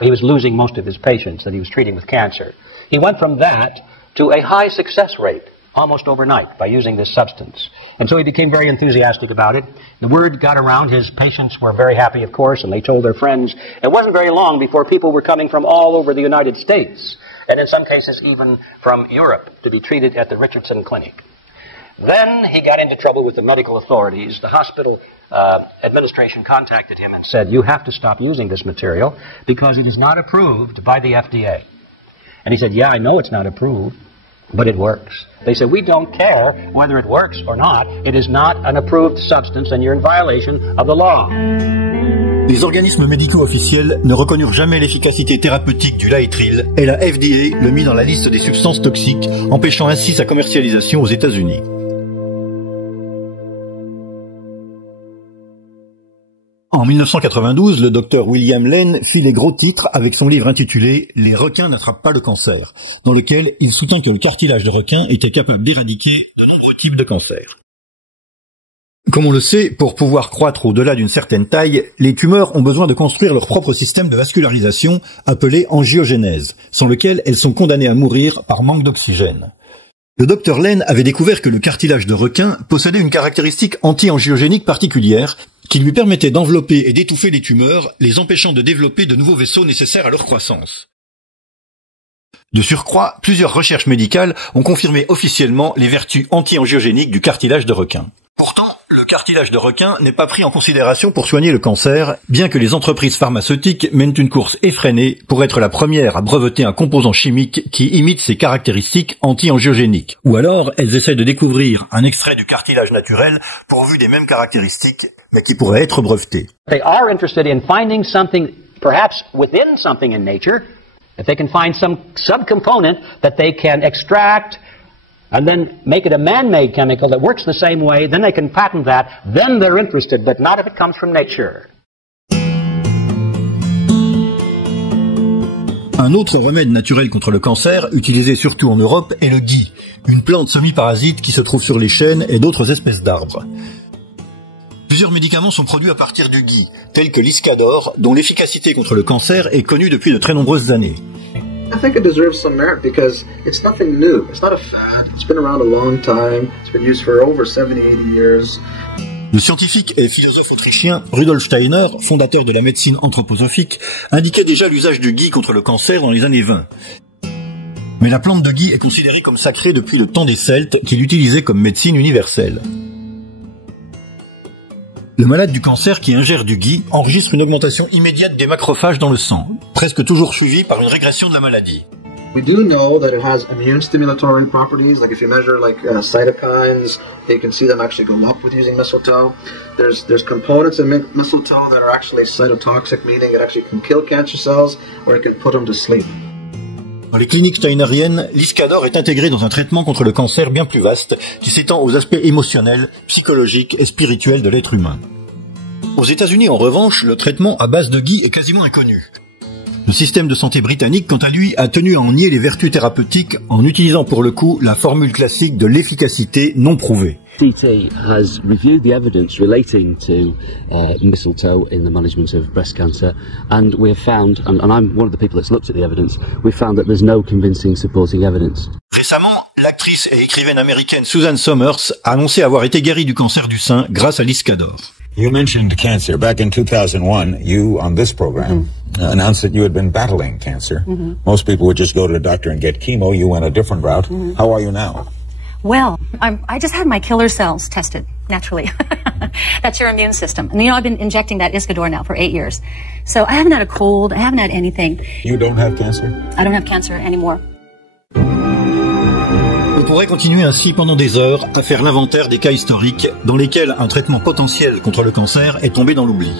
He was losing most of his patients that he was treating with cancer. He went from that to a high success rate almost overnight by using this substance. And so he became very enthusiastic about it. The word got around. His patients were very happy, of course, and they told their friends. It wasn't very long before people were coming from all over the United States, and in some cases even from Europe, to be treated at the Richardson Clinic. Then he got into trouble with the medical authorities. The hospital administration contacted him and said, you have to stop using this material because it is not approved by the FDA. And he said, yeah, I know it's not approved, but it works. They said, we don't care whether it works or not. It is not an approved substance and you're in violation of the law. Les organismes médicaux officiels ne reconnurent jamais l'efficacité thérapeutique du Est-il et la FDA le mit dans la liste des substances toxiques, empêchant ainsi sa commercialisation aux États-Unis. En 1992, le docteur William Lane fit les gros titres avec son livre intitulé « Les requins n'attrapent pas le cancer », dans lequel il soutint que le cartilage de requin était capable d'éradiquer de nombreux types de cancers. Comme on le sait, pour pouvoir croître au-delà d'une certaine taille, les tumeurs ont besoin de construire leur propre système de vascularisation, appelé angiogénèse, sans lequel elles sont condamnées à mourir par manque d'oxygène. Le docteur Lane avait découvert que le cartilage de requin possédait une caractéristique anti-angiogénique particulière qui lui permettait d'envelopper et d'étouffer les tumeurs, les empêchant de développer de nouveaux vaisseaux nécessaires à leur croissance. De surcroît, plusieurs recherches médicales ont confirmé officiellement les vertus anti-angiogéniques du cartilage de requin. Pourtant, le cartilage de requin n'est pas pris en considération pour soigner le cancer, bien que les entreprises pharmaceutiques mènent une course effrénée pour être la première à breveter un composant chimique qui imite ses caractéristiques anti-angiogéniques. Ou alors, elles essaient de découvrir un extrait du cartilage naturel pourvu des mêmes caractéristiques, mais qui pourrait être breveté. They are interested in finding something, perhaps within something in nature, if they can find some subcomponent that they can extract and then make it a man-made chemical that works the same way, then they can patent that, then they're interested, but not if it comes from nature. Un autre remède naturel contre le cancer, utilisé surtout en Europe, est le gui, une plante semi-parasite qui se trouve sur les chênes et d'autres espèces d'arbres. Plusieurs médicaments sont produits à partir du gui, tels que l'Iscador, dont l'efficacité contre le cancer est connue depuis de très nombreuses années. I think it deserves some merit because it's nothing new. It's not a fad. It's been around a long time. It's been used for over 70, 80 years. Le scientifique et philosophe autrichien Rudolf Steiner, fondateur de la médecine anthroposophique, indiquait déjà l'usage du gui contre le cancer dans les années 20. Mais la plante de gui est considérée comme sacrée depuis le temps des Celtes, qui l'utilisaient comme médecine universelle. Le malade du cancer qui ingère du gui enregistre une augmentation immédiate des macrophages dans le sang, presque toujours suivie par une régression de la maladie. We do know that it has immune stimulatory properties, like if you measure cytokines, you can see them actually go up with using mistletoe. There's components in mistletoe that are actually cytotoxic, meaning it actually can kill cancer cells or it can put them to sleep. Dans les cliniques steineriennes, l'Iscador est intégré dans un traitement contre le cancer bien plus vaste, qui s'étend aux aspects émotionnels, psychologiques et spirituels de l'être humain. Aux États-Unis, en revanche, le traitement à base de gui est quasiment inconnu. Le système de santé britannique, quant à lui, a tenu à en nier les vertus thérapeutiques en utilisant pour le coup la formule classique de l'efficacité non prouvée. CT has reviewed the evidence relating to mistletoe in the management of breast cancer, and we have found, and I'm one of the people that's looked at the evidence, we've found that there's no convincing supporting evidence. Récemment, l'actrice et écrivaine américaine Susan Somers a annoncé avoir été guérie du cancer du sein grâce à l'Iscador. You mentioned cancer. Back in 2001, you, on this program, announced that you had been battling cancer. Most people would just go to the doctor and get chemo. You went a different route. How are you now? Well, I just had my killer cells tested, naturally. That's your immune system. And I've been injecting that Iscador now for 8 years. So I haven't had a cold, I haven't had anything. You don't have cancer? I don't have cancer anymore. On pourrait continuer ainsi pendant des heures à faire l'inventaire des cas historiques dans lesquels un traitement potentiel contre le cancer est tombé dans l'oubli.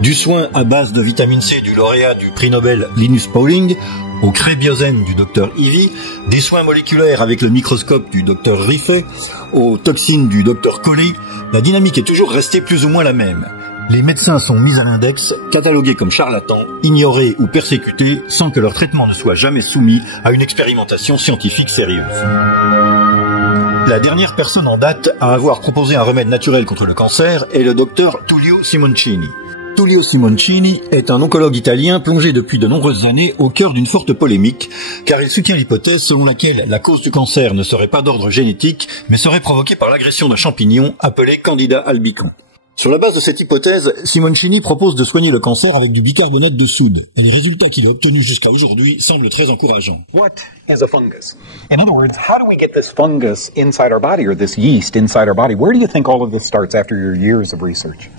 Du soin à base de vitamine C du lauréat du prix Nobel Linus Pauling, au crébiosène du Dr Ivy, des soins moléculaires avec le microscope du Dr Riffet, aux toxines du Dr Coley, la dynamique est toujours restée plus ou moins la même. Les médecins sont mis à l'index, catalogués comme charlatans, ignorés ou persécutés sans que leur traitement ne soit jamais soumis à une expérimentation scientifique sérieuse. La dernière personne en date à avoir proposé un remède naturel contre le cancer est le docteur Tullio Simoncini. Tullio Simoncini est un oncologue italien plongé depuis de nombreuses années au cœur d'une forte polémique, car il soutient l'hypothèse selon laquelle la cause du cancer ne serait pas d'ordre génétique, mais serait provoquée par l'agression d'un champignon appelé Candida albicans. Sur la base de cette hypothèse, Simoncini propose de soigner le cancer avec du bicarbonate de soude, et les résultats qu'il a obtenus jusqu'à aujourd'hui semblent très encourageants. What is a fungus? In other words, how do we get this fungus inside our body, or this yeast inside our body? Where do you think all of this starts after your years of research?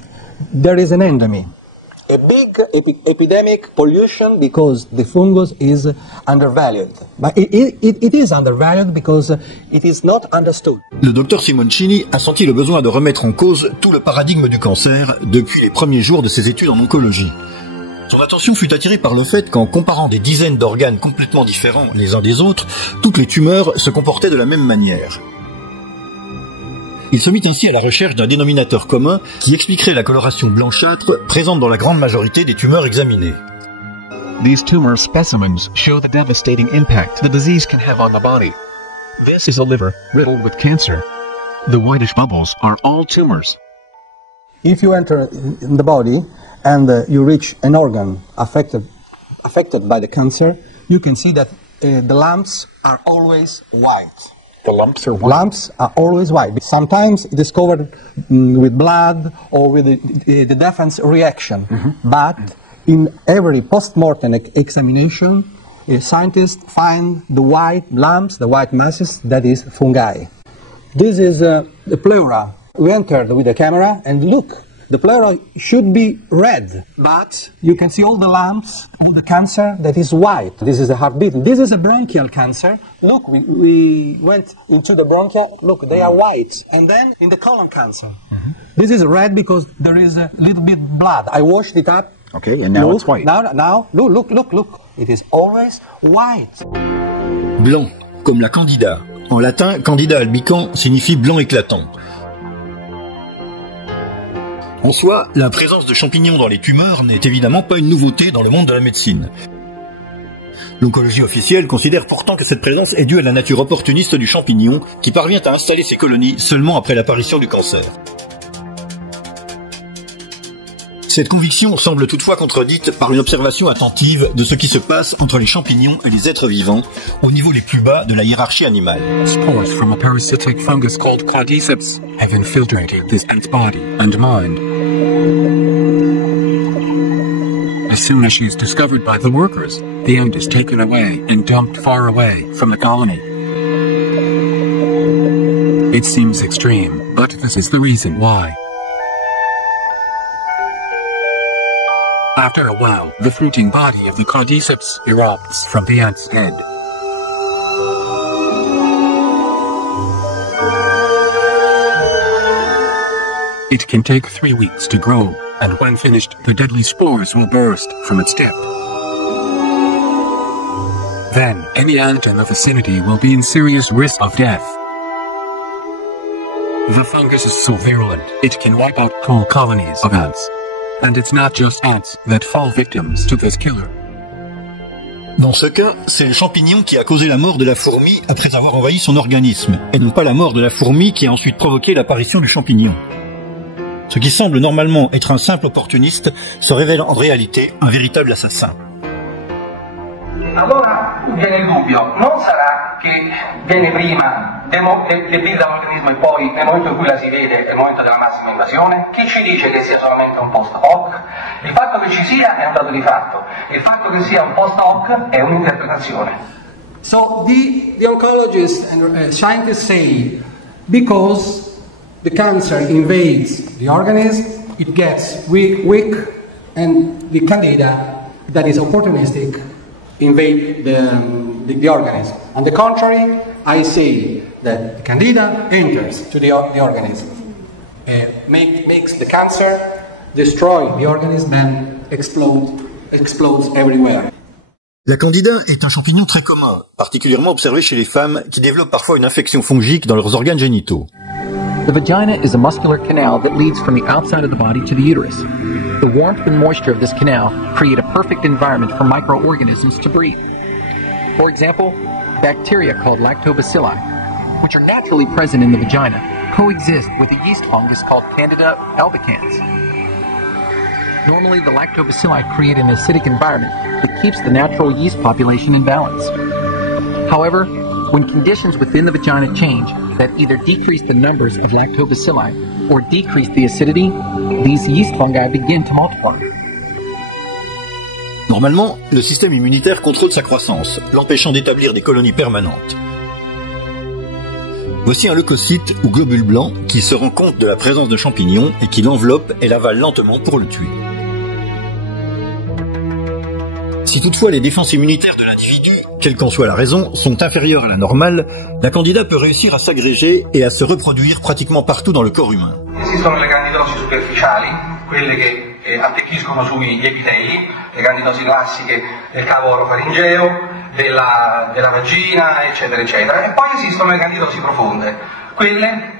There is an endemy, a big epidemic pollution, because the fungus is undervalued. But it is undervalued because it is not understood. Le docteur Simoncini a senti le besoin de remettre en cause tout le paradigme du cancer depuis les premiers jours de ses études en oncologie. Son attention fut attirée par le fait qu'en comparant des dizaines d'organes complètement différents les uns des autres, toutes les tumeurs se comportaient de la même manière. Il se mit ainsi à la recherche d'un dénominateur commun qui expliquerait la coloration blanchâtre présente dans la grande majorité des tumeurs examinées. These tumor specimens show the devastating impact the disease can have on the body. This is a liver riddled with cancer. The whitish bubbles are all tumors. If you enter in the body and you reach an organ affected by the cancer, you can see that the lumps are always white. The lumps are white? Lumps are always white. Sometimes discovered with blood or with the defense reaction. But in every post-mortem examination, scientists find the white lumps, the white masses, that is fungi. This is the pleura. We entered with the camera and look, the pleura should be red, but you can see all the lumps, all the cancer that is white. This is a heartbeat. This is a bronchial cancer. Look, we went into the bronchia. Look, they are white. And then in the colon cancer. This is red because there is a little bit blood. I washed it up. Okay, and now it's white. Now, look. It is always white. Blanc, comme la candida. En latin, Candida albicans signifie blanc éclatant. En soi, la présence de champignons dans les tumeurs n'est évidemment pas une nouveauté dans le monde de la médecine. L'oncologie officielle considère pourtant que cette présence est due à la nature opportuniste du champignon qui parvient à installer ses colonies seulement après l'apparition du cancer. Cette conviction semble toutefois contredite par une observation attentive de ce qui se passe entre les champignons et les êtres vivants au niveau les plus bas de la hiérarchie animale. Spores from a parasitic fungus called cordyceps have infiltrated this ant's body and mind. As soon as she is discovered by the workers, the ant is taken away and dumped far away from the colony. It seems extreme, but this is the reason why. After a while, the fruiting body of the cordyceps erupts from the ant's head. It can take 3 weeks to grow, and when finished, the deadly spores will burst from its tip. Then, any ant in the vicinity will be in serious risk of death. The fungus is so virulent, it can wipe out whole colonies of ants. And it's not just ants that fall victims to this killer. Dans ce cas, c'est le champignon qui a causé la mort de la fourmi après avoir envahi son organisme, et non pas la mort de la fourmi qui a ensuite provoqué l'apparition du champignon. Ce qui semble normalement être un simple opportuniste se révèle en réalité un véritable assassin. Allora viene il dubbio, non sarà che viene prima debilita l'organismo e poi nel momento in cui la si vede è il momento della massima invasione? Chi ci dice che sia solamente un post hoc? Il fatto che ci sia è un dato di fatto, il fatto che sia un post hoc è un'interpretazione. So the oncologists and scientists say because the cancer invades the organism, it gets weak and the candida that is opportunistic invade the organism. On the contrary, I say that the candida enters to the organism, makes the cancer, destroy the organism and explodes everywhere. La candida est un champignon très commun, particulièrement observé chez les femmes qui développent parfois une infection fongique dans leurs organes génitaux. The vagina is a muscular canal that leads from the outside of the body to the uterus. The warmth and moisture of this canal create a perfect environment for microorganisms to breathe. For example, bacteria called lactobacilli, which are naturally present in the vagina, coexist with a yeast fungus called Candida albicans. Normally, the lactobacilli create an acidic environment that keeps the natural yeast population in balance. However, when conditions within the vagina change that either decrease the numbers of lactobacilli or decrease the acidity, these yeast fungi begin to multiply. Normalement, le système immunitaire contrôle sa croissance, l'empêchant d'établir des colonies permanentes. Voici un leucocyte ou globule blanc qui se rend compte de la présence de champignons et qui l'enveloppe et l'avale lentement pour le tuer. Si toutefois les défenses immunitaires de l'individu, quelle qu'en soit la raison, sont inférieures à la normale, la candida peut réussir à s'agréger et à se reproduire pratiquement partout dans le corps humain. Esistono le candidosi superficiali, quelle che attecchiscono sugli epiteli, le candidosi classiche del cavo orofaringeo, della vagina, eccetera, eccetera. E poi esistono le candidosi profonde, quelle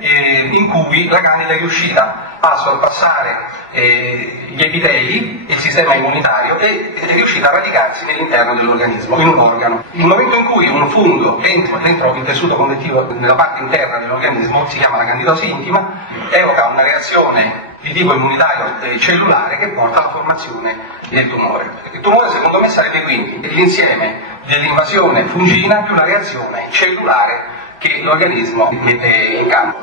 in cui la candida è riuscita a sorpassare gli epiteli, il sistema immunitario, ed è riuscita a radicarsi all'interno dell'organismo, in un organo. Il momento in cui un fungo entra dentro il tessuto convettivo nella parte interna dell'organismo, si chiama la candidosi intima, evoca una reazione di tipo immunitario cellulare che porta alla formazione del tumore. Il tumore, secondo me, sarebbe quindi l'insieme dell'invasione fungina più la reazione cellulare che l'organismo mette in campo.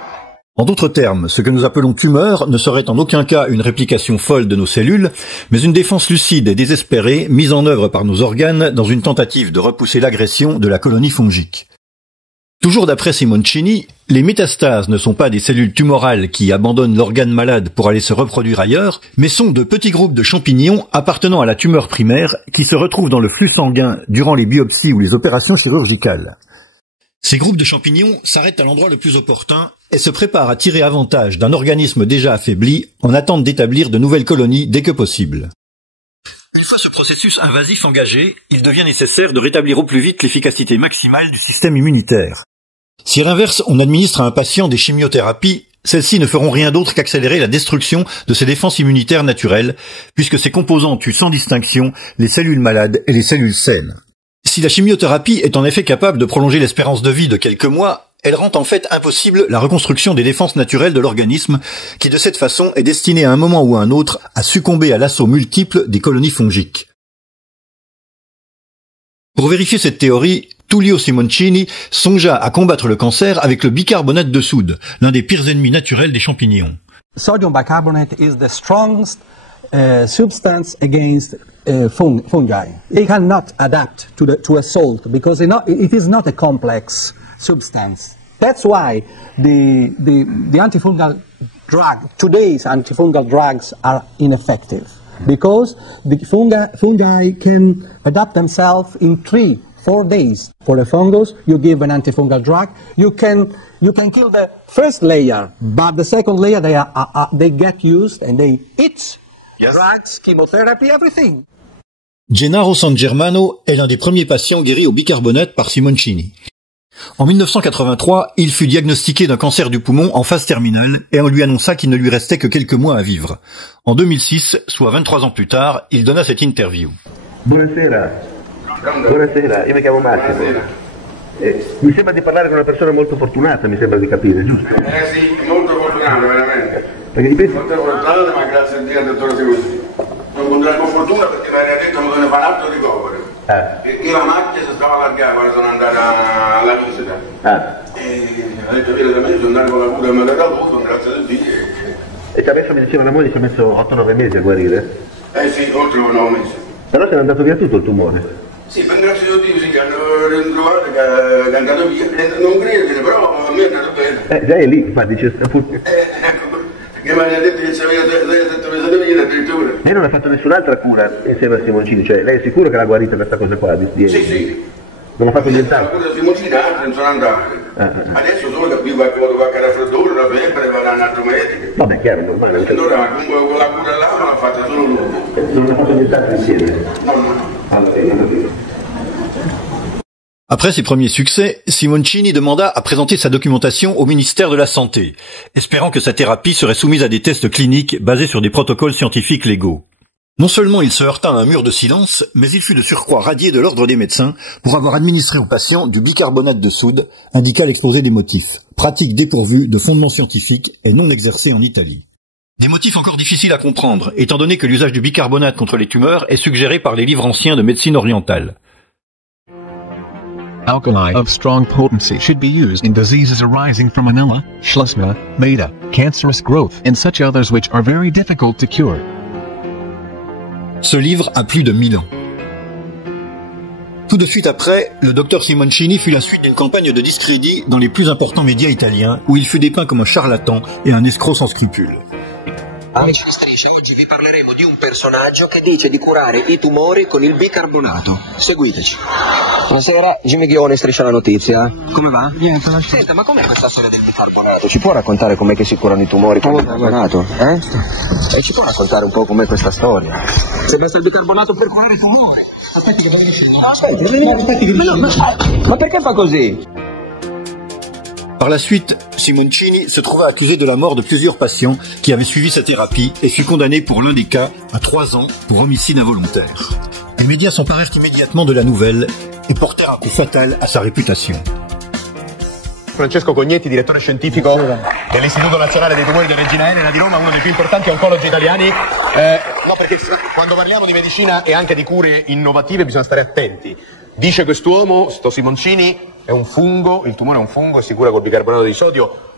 En d'autres termes, ce que nous appelons tumeur ne serait en aucun cas une réplication folle de nos cellules, mais une défense lucide et désespérée mise en œuvre par nos organes dans une tentative de repousser l'agression de la colonie fongique. Toujours d'après Simoncini, les métastases ne sont pas des cellules tumorales qui abandonnent l'organe malade pour aller se reproduire ailleurs, mais sont de petits groupes de champignons appartenant à la tumeur primaire qui se retrouvent dans le flux sanguin durant les biopsies ou les opérations chirurgicales. Ces groupes de champignons s'arrêtent à l'endroit le plus opportun et se préparent à tirer avantage d'un organisme déjà affaibli en attente d'établir de nouvelles colonies dès que possible. Une fois ce processus invasif engagé, il devient nécessaire de rétablir au plus vite l'efficacité maximale du système immunitaire. Si à l'inverse on administre à un patient des chimiothérapies, celles-ci ne feront rien d'autre qu'accélérer la destruction de ses défenses immunitaires naturelles, puisque ces composants tuent sans distinction les cellules malades et les cellules saines. Si la chimiothérapie est en effet capable de prolonger l'espérance de vie de quelques mois, elle rend en fait impossible la reconstruction des défenses naturelles de l'organisme, qui de cette façon est destiné à un moment ou à un autre à succomber à l'assaut multiple des colonies fongiques. Pour vérifier cette théorie, Tullio Simoncini songea à combattre le cancer avec le bicarbonate de soude, l'un des pires ennemis naturels des champignons. Sodium bicarbonate is the strongest substance against fungi. It cannot adapt to a salt because it is not a complex substance. That's why the antifungal today's antifungal drugs are ineffective, because the fungi can adapt themselves in 3-4 days. For a fungus, you give an antifungal drug, you can kill the first layer, but the second layer they get used and they eat drugs, chemotherapy, everything. Gennaro San Germano est l'un des premiers patients guéris au bicarbonate par Simoncini. En 1983, il fut diagnostiqué d'un cancer du poumon en phase terminale et on lui annonça qu'il ne lui restait que quelques mois à vivre. En 2006, soit 23 ans plus tard, il donna cette interview. Buonasera. Buonasera, io mi chiamo Massimo. Mi sembra di parlare con una persona molto fortunata, mi sembra di capire, giusto? Sì, molto fortunato, veramente. Perché dipende? Molto fortunato, ma grazie a Dio al dottore Seguti. Non conterei con fortuna perché mi aveva detto che mi doveva fare un altro ricovero. Io la macchina si stava allargando quando sono andato alla visita. E ho detto, vedi, da me sono andato con la cura che mi ha dato tutto, grazie a Dio. E ci ha messo, mi diceva la moglie, ci ha messo 8-9 mesi a guarire? Sì, oltre 9 mesi. Però se n'è andato via tutto il tumore? Sì, per grazie a Dio, sì, che hanno ritrovato che è andato via. Non credere, però a me è andato bene. Già è lì, infatti, dice... Che mi ha detto che c'aveva 7 mesi di vita addirittura. Lei non ha fatto nessun'altra cura insieme a Simoncini, cioè lei è sicuro che l'ha guarita questa cosa qua? Sì. Non ha fatto nient'altro? La cosa Simoncini altri non sono andati. Adesso solo che qui va qualche raffreddore, una febbre, va da un altro medico. Vabbè, chiaro, normale. Allora, comunque con la cura là non l'ha fatta solo lui. Non ha fatto nient'altro insieme? No. Après ses premiers succès, Simoncini demanda à présenter sa documentation au ministère de la Santé, espérant que sa thérapie serait soumise à des tests cliniques basés sur des protocoles scientifiques légaux. Non seulement il se heurta à un mur de silence, mais il fut de surcroît radié de l'ordre des médecins pour avoir administré aux patients du bicarbonate de soude, indiqua l'exposé des motifs, pratique dépourvue de fondements scientifiques et non exercée en Italie. Des motifs encore difficiles à comprendre, étant donné que l'usage du bicarbonate contre les tumeurs est suggéré par les livres anciens de médecine orientale. Alkali of strong potency should be used in diseases arising from anella, schleusma, beta, cancerous growth, and such others which are very difficult to cure. Ce livre a plus de 1000 ans. Tout de suite après, le docteur Simoncini fut la suite d'une campagne de discrédit dans les plus importants médias italiens, où il fut dépeint comme un charlatan et un escroc sans scrupules. Amici di Striscia, oggi vi parleremo di un personaggio che dice di curare i tumori con il bicarbonato. Seguiteci. Buonasera, Jimmy Ghione, Striscia la notizia. Come va? Niente, senta, ma com'è questa storia del bicarbonato? Ci può raccontare com'è che si curano i tumori con il bicarbonato? E ci può raccontare un po' com'è questa storia? Se basta il bicarbonato per curare i tumori. Aspetti che ve ne scendo. Ma perché fa così? Par la suite, Simoncini se trouva accusé de la mort de plusieurs patients qui avaient suivi sa thérapie et fut condamné pour l'un des cas à 3 ans pour homicide involontaire. Les médias s'emparèrent immédiatement de la nouvelle et portèrent un coup fatal à sa réputation. Francesco Cognetti, direttore scientifico dell'Istituto Nazionale dei Tumori di Regina Elena di Roma, uno dei più importanti oncologi italiani. No, perché quando parliamo di medicina e anche di cure innovative bisogna stare attenti. Dice quest'uomo, sto Simoncini, è un fungo, il tumore è un fungo e si cura col bicarbonato di sodio.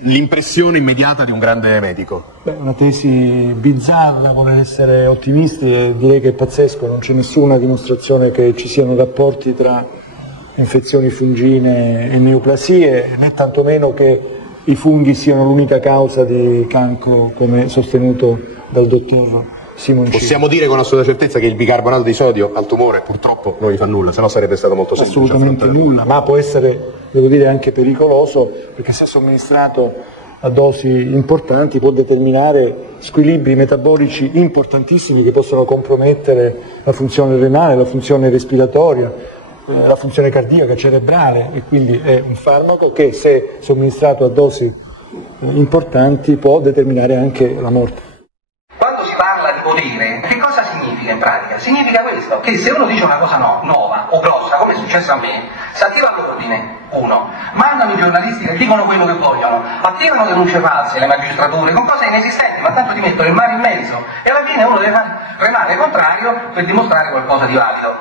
L'impressione immediata di un grande medico. Beh, una tesi bizzarra, voler essere ottimisti, e direi che è pazzesco, non c'è nessuna dimostrazione che ci siano rapporti tra infezioni fungine e neoplasie, né tantomeno che i funghi siano l'unica causa di cancro, come sostenuto dal dottor Simoncini. Possiamo dire con assoluta certezza che il bicarbonato di sodio al tumore purtroppo non gli fa nulla, se no sarebbe stato molto semplice. Assolutamente nulla, ma può essere, devo dire, anche pericoloso, perché se somministrato a dosi importanti può determinare squilibri metabolici importantissimi che possono compromettere la funzione renale, la funzione respiratoria, la funzione cardiaca, cerebrale, e quindi è un farmaco che, se somministrato a dosi importanti, può determinare anche la morte. Quando si parla di potere, che cosa significa in pratica? Significa questo, che se uno dice una cosa nuova o grossa, come è successo a me, si attiva l'ordine, mandano i giornalisti che dicono quello che vogliono, attivano denunce false, le magistrature, con cose inesistenti, ma tanto ti mettono il mare in mezzo, e alla fine uno deve remare contrario per dimostrare qualcosa di valido.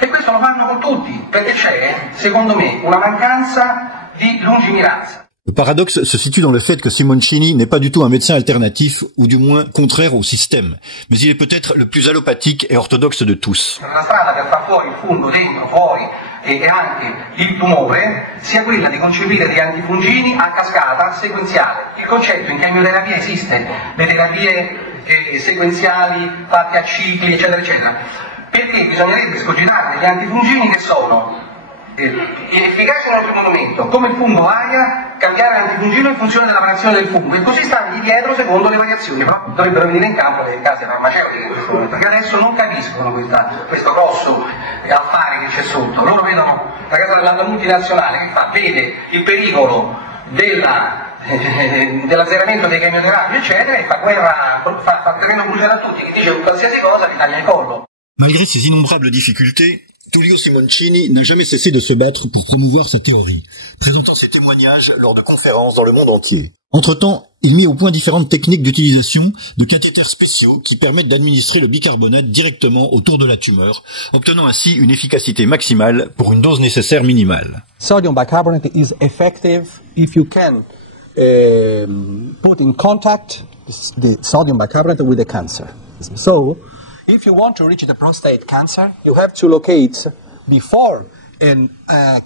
E questo lo fanno con tutti, perché c'è, secondo me, una mancanza di lungimiranza. Le paradoxe se situe dans le fait que Simoncini n'est pas du tout un médecin alternatif, ou du moins contraire au système, mais il est peut-être le plus allopathique et orthodoxe de tous. La strada per far fuori il fungo dentro, fuori e anche il tumore sia quella di concepire degli antifungini a cascata sequenziale. Il concetto in chemioterapia esiste, le terapie sequenziali fatte a cicli, eccetera, eccetera, perché bisognerebbe escogitare degli antifungini che sono efficaci nel primo momento, come il fungo varia, cambiare l'antifungino in funzione della variazione del fungo e così stargli dietro secondo le variazioni, però dovrebbero venire in campo le case farmaceutiche in questo momento, perché adesso non capiscono questo grosso affare che c'è sotto. Loro vedono la casa dell'alta multinazionale che vede il pericolo dell'azzeramento dei chemioterapi eccetera e fa guerra, fa terreno bruciare a tutti, chi dice qualsiasi cosa li taglia il collo. Malgré ces innombrables difficultés, Tullio Simoncini n'a jamais cessé de se battre pour promouvoir sa théorie, présentant ses témoignages lors de conférences dans le monde entier. Entre-temps, il mit au point différentes techniques d'utilisation de cathéters spéciaux qui permettent d'administrer le bicarbonate directement autour de la tumeur, obtenant ainsi une efficacité maximale pour une dose nécessaire minimale. Sodium bicarbonate is effective if you can put in contact the sodium bicarbonate with the cancer. So, if you want to reach the prostate cancer, you have to locate before a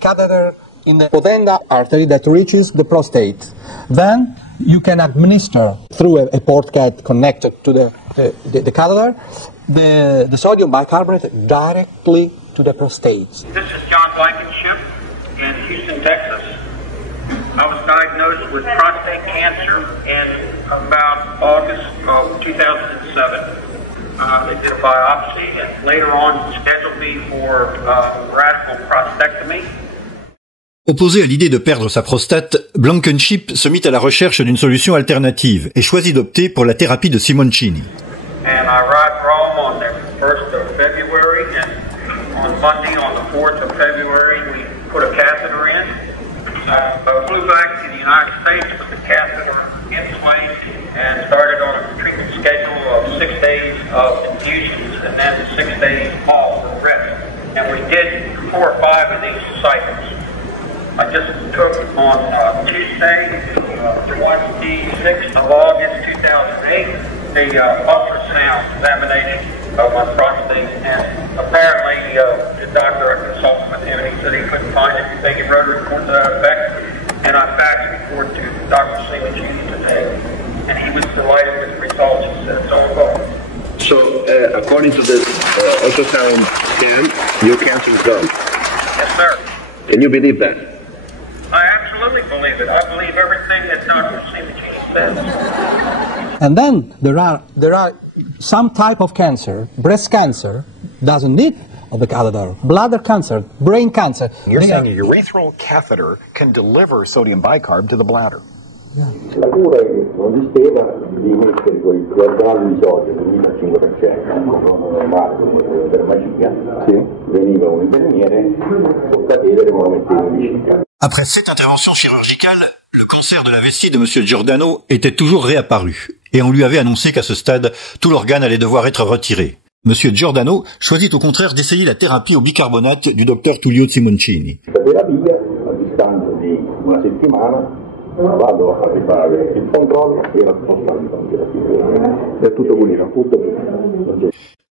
catheter in the pudenda artery that reaches the prostate. Then you can administer through a port cat connected to the catheter the sodium bicarbonate directly to the prostate. This is John Blankenship in Houston, Texas. I was diagnosed with prostate cancer in about August of 2007. They did a biopsy, and later on scheduled me for radical prostatectomy. Opposé à l'idée de perdre sa prostate, Blankenship se mit à la recherche d'une solution alternative et choisit d'opter pour la thérapie de Simoncini. And I arrived Rome on the 1st of February, and on Monday, on the 4th of February, we put a catheter in. I flew back to the United States with the catheter in place and started on a treatment schedule of 6 days of infusions and then 6 days off for rest. And we did 4 or 5 of these cycles. I just took on Tuesday, 26th of August 2008, the ultrasound examination of my prostate, and apparently the doctor I consulted with him, and he said he couldn't find anything. He wrote a report to that effect, and I faxed the report to Dr. Simoncini today, and he was delighted with the results. He said it's all gone. So, according to the ultrasound scan, your cancer is gone? Yes, sir. Can you believe that? I absolutely believe it. I believe everything that Dr. Simoncini says. And then there are some type of cancer, breast cancer, doesn't need of the catheter, bladder cancer, brain cancer. You're saying a urethral catheter can deliver sodium bicarb to the bladder. La cura non esisteva di mettere quei guardare di sodio del 1500, un confronto normale come per magia, veniva un infermiere, un catetere, ma lo metteva in bicicletta. Après cette intervention chirurgicale, le cancer de la vessie de M. Giordano était toujours réapparu, et on lui avait annoncé qu'à ce stade, tout l'organe allait devoir être retiré. M. Giordano choisit au contraire d'essayer la thérapie au bicarbonate du docteur Tullio Simoncini. La terapia, a distanza di una settimana, vado a rifare il controllo e la spostare. È tutto pulito, tutto pulito.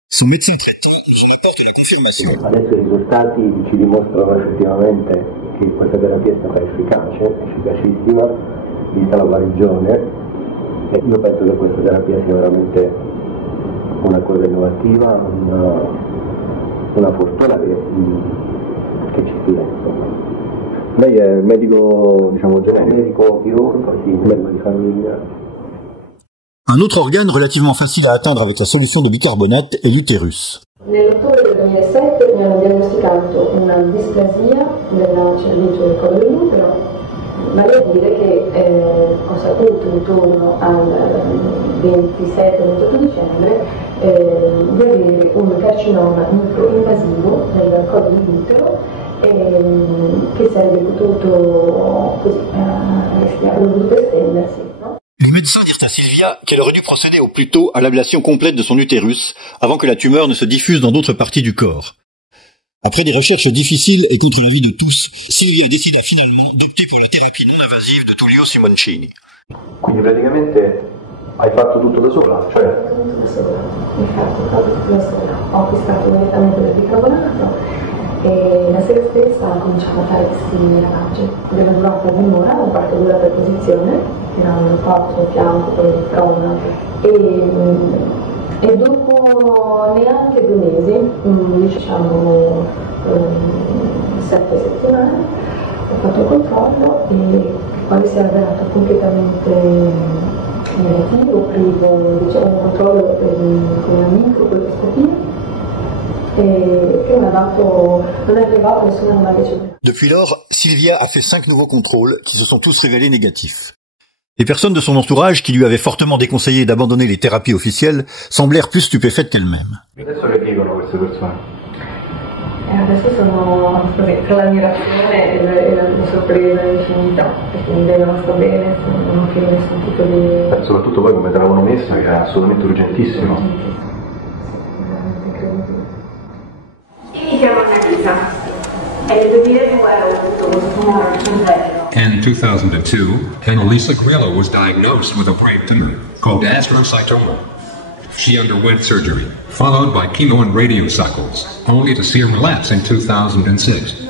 Son médecin traitant nous en apporte la confirmation. Adesso i risultati ci dimostrano effettivamente che questa terapia è stata efficacissima, vista la guarigione, e io penso che questa terapia sia veramente una cosa innovativa, una fortuna che ci sia. Lei è medico, diciamo, generico? Medico chirurgo, sì, medico di famiglia. Un autre organe relativement facile à atteindre avec la solution de bicarbonate est l'utérus. Nell'ottobre del 2007 mi hanno diagnosticato una displasia del cervice del collo di utero, vale a dire che ho saputo intorno al 27-28 dicembre di avere un carcinoma microinvasivo del collo di utero che sarebbe potuto così, dovuto estendersi. Les médecins dirent à Sylvia qu'elle aurait dû procéder au plus tôt à l'ablation complète de son utérus avant que la tumeur ne se diffuse dans d'autres parties du corps. Après des recherches difficiles et contre l'avis de tous, Sylvia décida finalement d'opter pour la thérapie non invasive de Tullio Simoncini. Quindi praticamente hai fatto tutto da sola? Cioè? Tutto da sola, infatti ho fatto tutto da sola. Ho acquistato direttamente del bicarbonato e la sera stessa ho cominciato a fare questi lavaggi. Abbiamo durato un'ora, un quarto d'ora per posizione, tirando il corpo, fianco, poi il prona e dopo neanche 2 mesi, diciamo 7 settimane, ho fatto il controllo e poi si è rivelato completamente negativo, privo, diciamo, un controllo con una microcolposcopia. Depuis lors, Sylvia a fait 5 nouveaux contrôles qui se sont tous révélés négatifs. Les personnes de son entourage qui lui avaient fortement déconseillé d'abandonner les thérapies officielles semblèrent plus stupéfaites qu'elle-même. Adesso che dicono queste persone? Adesso sono così, tra l'ammirazione e la sorpresa infinita, perché mi vedono sto bene, non ho più nessun tipo di... Soprattutto poi come te l'avevano messa, che era assolutamente urgentissimo. Mi chiamo Annalisa e nel 2002 ho avuto questo tumore al cervello. In 2002, Annalisa Grillo was diagnosed with a brain tumor called astrocytoma. She underwent surgery, followed by chemo and radiocycles, only to see her relapse in 2006.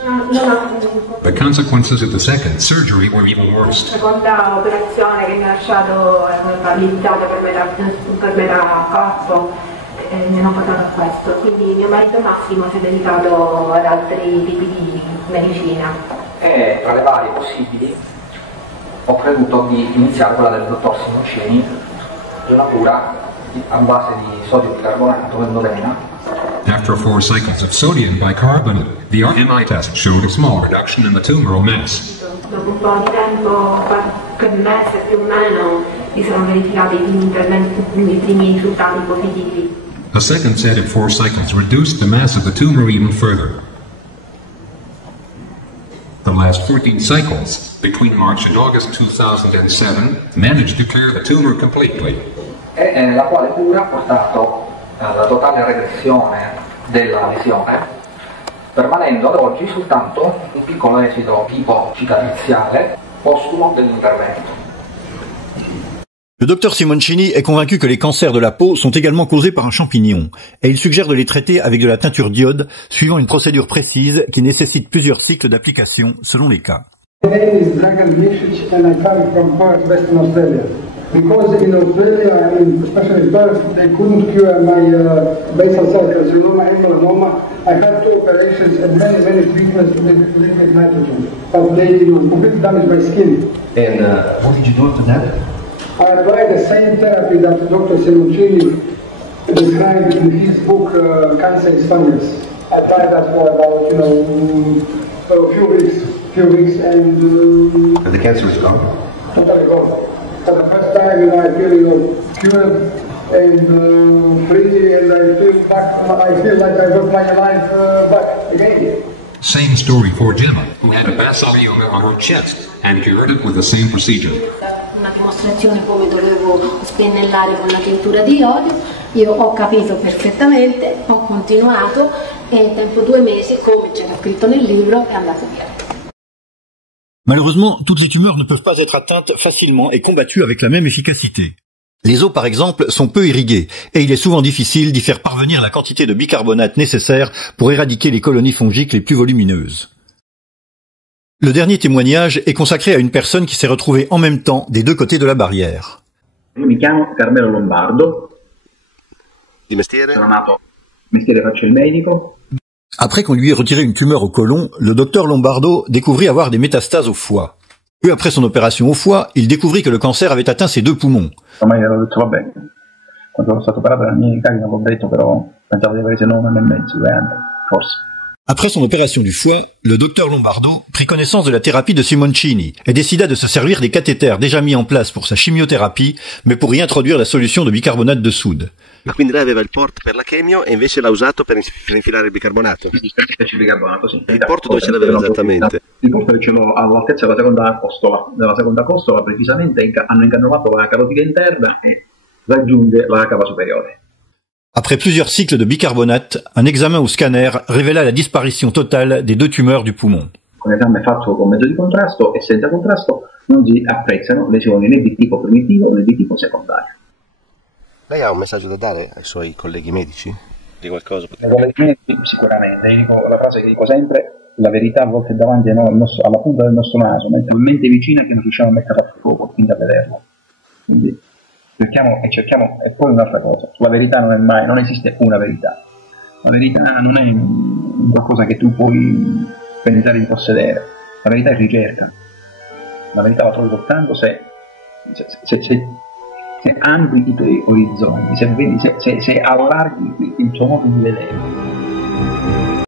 The consequences of the second surgery were even worse. La seconda operazione che mi ha lasciato paralizzata per metà corpo. Mi hanno portato a questo, quindi mio marito Massimo si è dedicato ad altri tipi di medicina. E tra le varie possibili ho creduto di iniziare quella del dottor Simoncini, di una cura a base di sodio bicarbonato endovena. After 4 cycles of sodium bicarbonate, the RMI test showed a small reduction in the tumoral mass. Dopo un po' di tempo, qualche mese più o meno, si sono verificati i primi risultati positivi. A second set of 4 cycles reduced the mass of the tumor even further. The last 14 cycles, between March and August 2007, managed to clear the tumor completely. La quale cura ha portato alla totale regressione della lesione, permanendo ad oggi soltanto un piccolo esito tipo cicatriziale postumo dell'intervento. Le docteur Simoncini est convaincu que les cancers de la peau sont également causés par un champignon, et il suggère de les traiter avec de la teinture d'iode, suivant une procédure précise qui nécessite plusieurs cycles d'application selon les cas. Because in Australia, especially Perth, they couldn't cure my basal cell carcinoma and melanoma. I had 2 operations and many treatments to get nitrogen, but they completely damaged my skin. And what did you do after that? I applied the same therapy that Dr. Simoncini described in his book, Cancer is Fungus. I tried that for about, a few weeks, and the cancer is gone? Totally gone. For the first time, I feel cured and free, and I feel like I got my life back again. Same story for Gemma, who had a basalioma on her chest and cured it with the same procedure. Una dimostrazione come dovevo spennellare con la tintura di iodio, io ho capito perfettamente, ho continuato e tempo 2 mesi, come c'era scritto nel libro, è andato via. Malheureusement, toutes les tumeurs ne peuvent pas être atteintes facilement et combattues avec la même efficacité. Les os, par exemple, sont peu irrigués, et il est souvent difficile d'y faire parvenir la quantité de bicarbonate nécessaire pour éradiquer les colonies fongiques les plus volumineuses. Le dernier témoignage est consacré à une personne qui s'est retrouvée en même temps des 2 côtés de la barrière. Io mi chiamo Carmelo Lombardo. Di mestiere? Sono nato, mestiere faccio il medico. Après qu'on lui ait retiré une tumeur au côlon, le docteur Lombardo découvrit avoir des métastases au foie. Peu après son opération au foie, il découvrit que le cancer avait atteint ses 2 poumons. Ormai avevo detto vabbè, quando sono stato operato dalla mia incarica avevo detto però pensavo di avere se no 1 anno e mezzo, 2 anni, forse. Après son opération du foie, le docteur Lombardo prit connaissance de la thérapie de Simoncini et décida de se servir des cathéters déjà mis en place pour sa chimiothérapie, mais pour y introduire la solution de bicarbonate de soude. Ma quindi lei aveva il port per la chemio e invece l'ha usato per infilare il bicarbonato? Sì, il bicarbonato, sì. Il porto dove ce l'aveva esattamente? Il porto ce l'ho all'altezza della seconda costola, precisamente hanno incanovato la carotica interna e raggiunge la cava superiore. Après plusieurs cycles de bicarbonate, un examen au scanner révéla la disparition totale des 2 tumeurs du poumon. Con esame fatto con mezzo di contrasto e senza contrasto non si apprezzano lesioni né di tipo primitivo né di tipo secondario. Lei ha un messaggio da dare ai suoi colleghi medici? Di qualcosa? Ai colleghi medici sicuramente, io dico la frase che dico sempre, la verità a volte è davanti alla punta del nostro naso, ma è talmente vicina che non riusciamo a metterla a fuoco, quindi a vederla. Quindi cerchiamo, e poi un'altra cosa, la verità non esiste una verità. La verità non è qualcosa che tu puoi pensare di possedere, la verità è ricerca. La verità la trovi soltanto se ampli i tuoi orizzonti, se allarghi il tuo modo di vedere.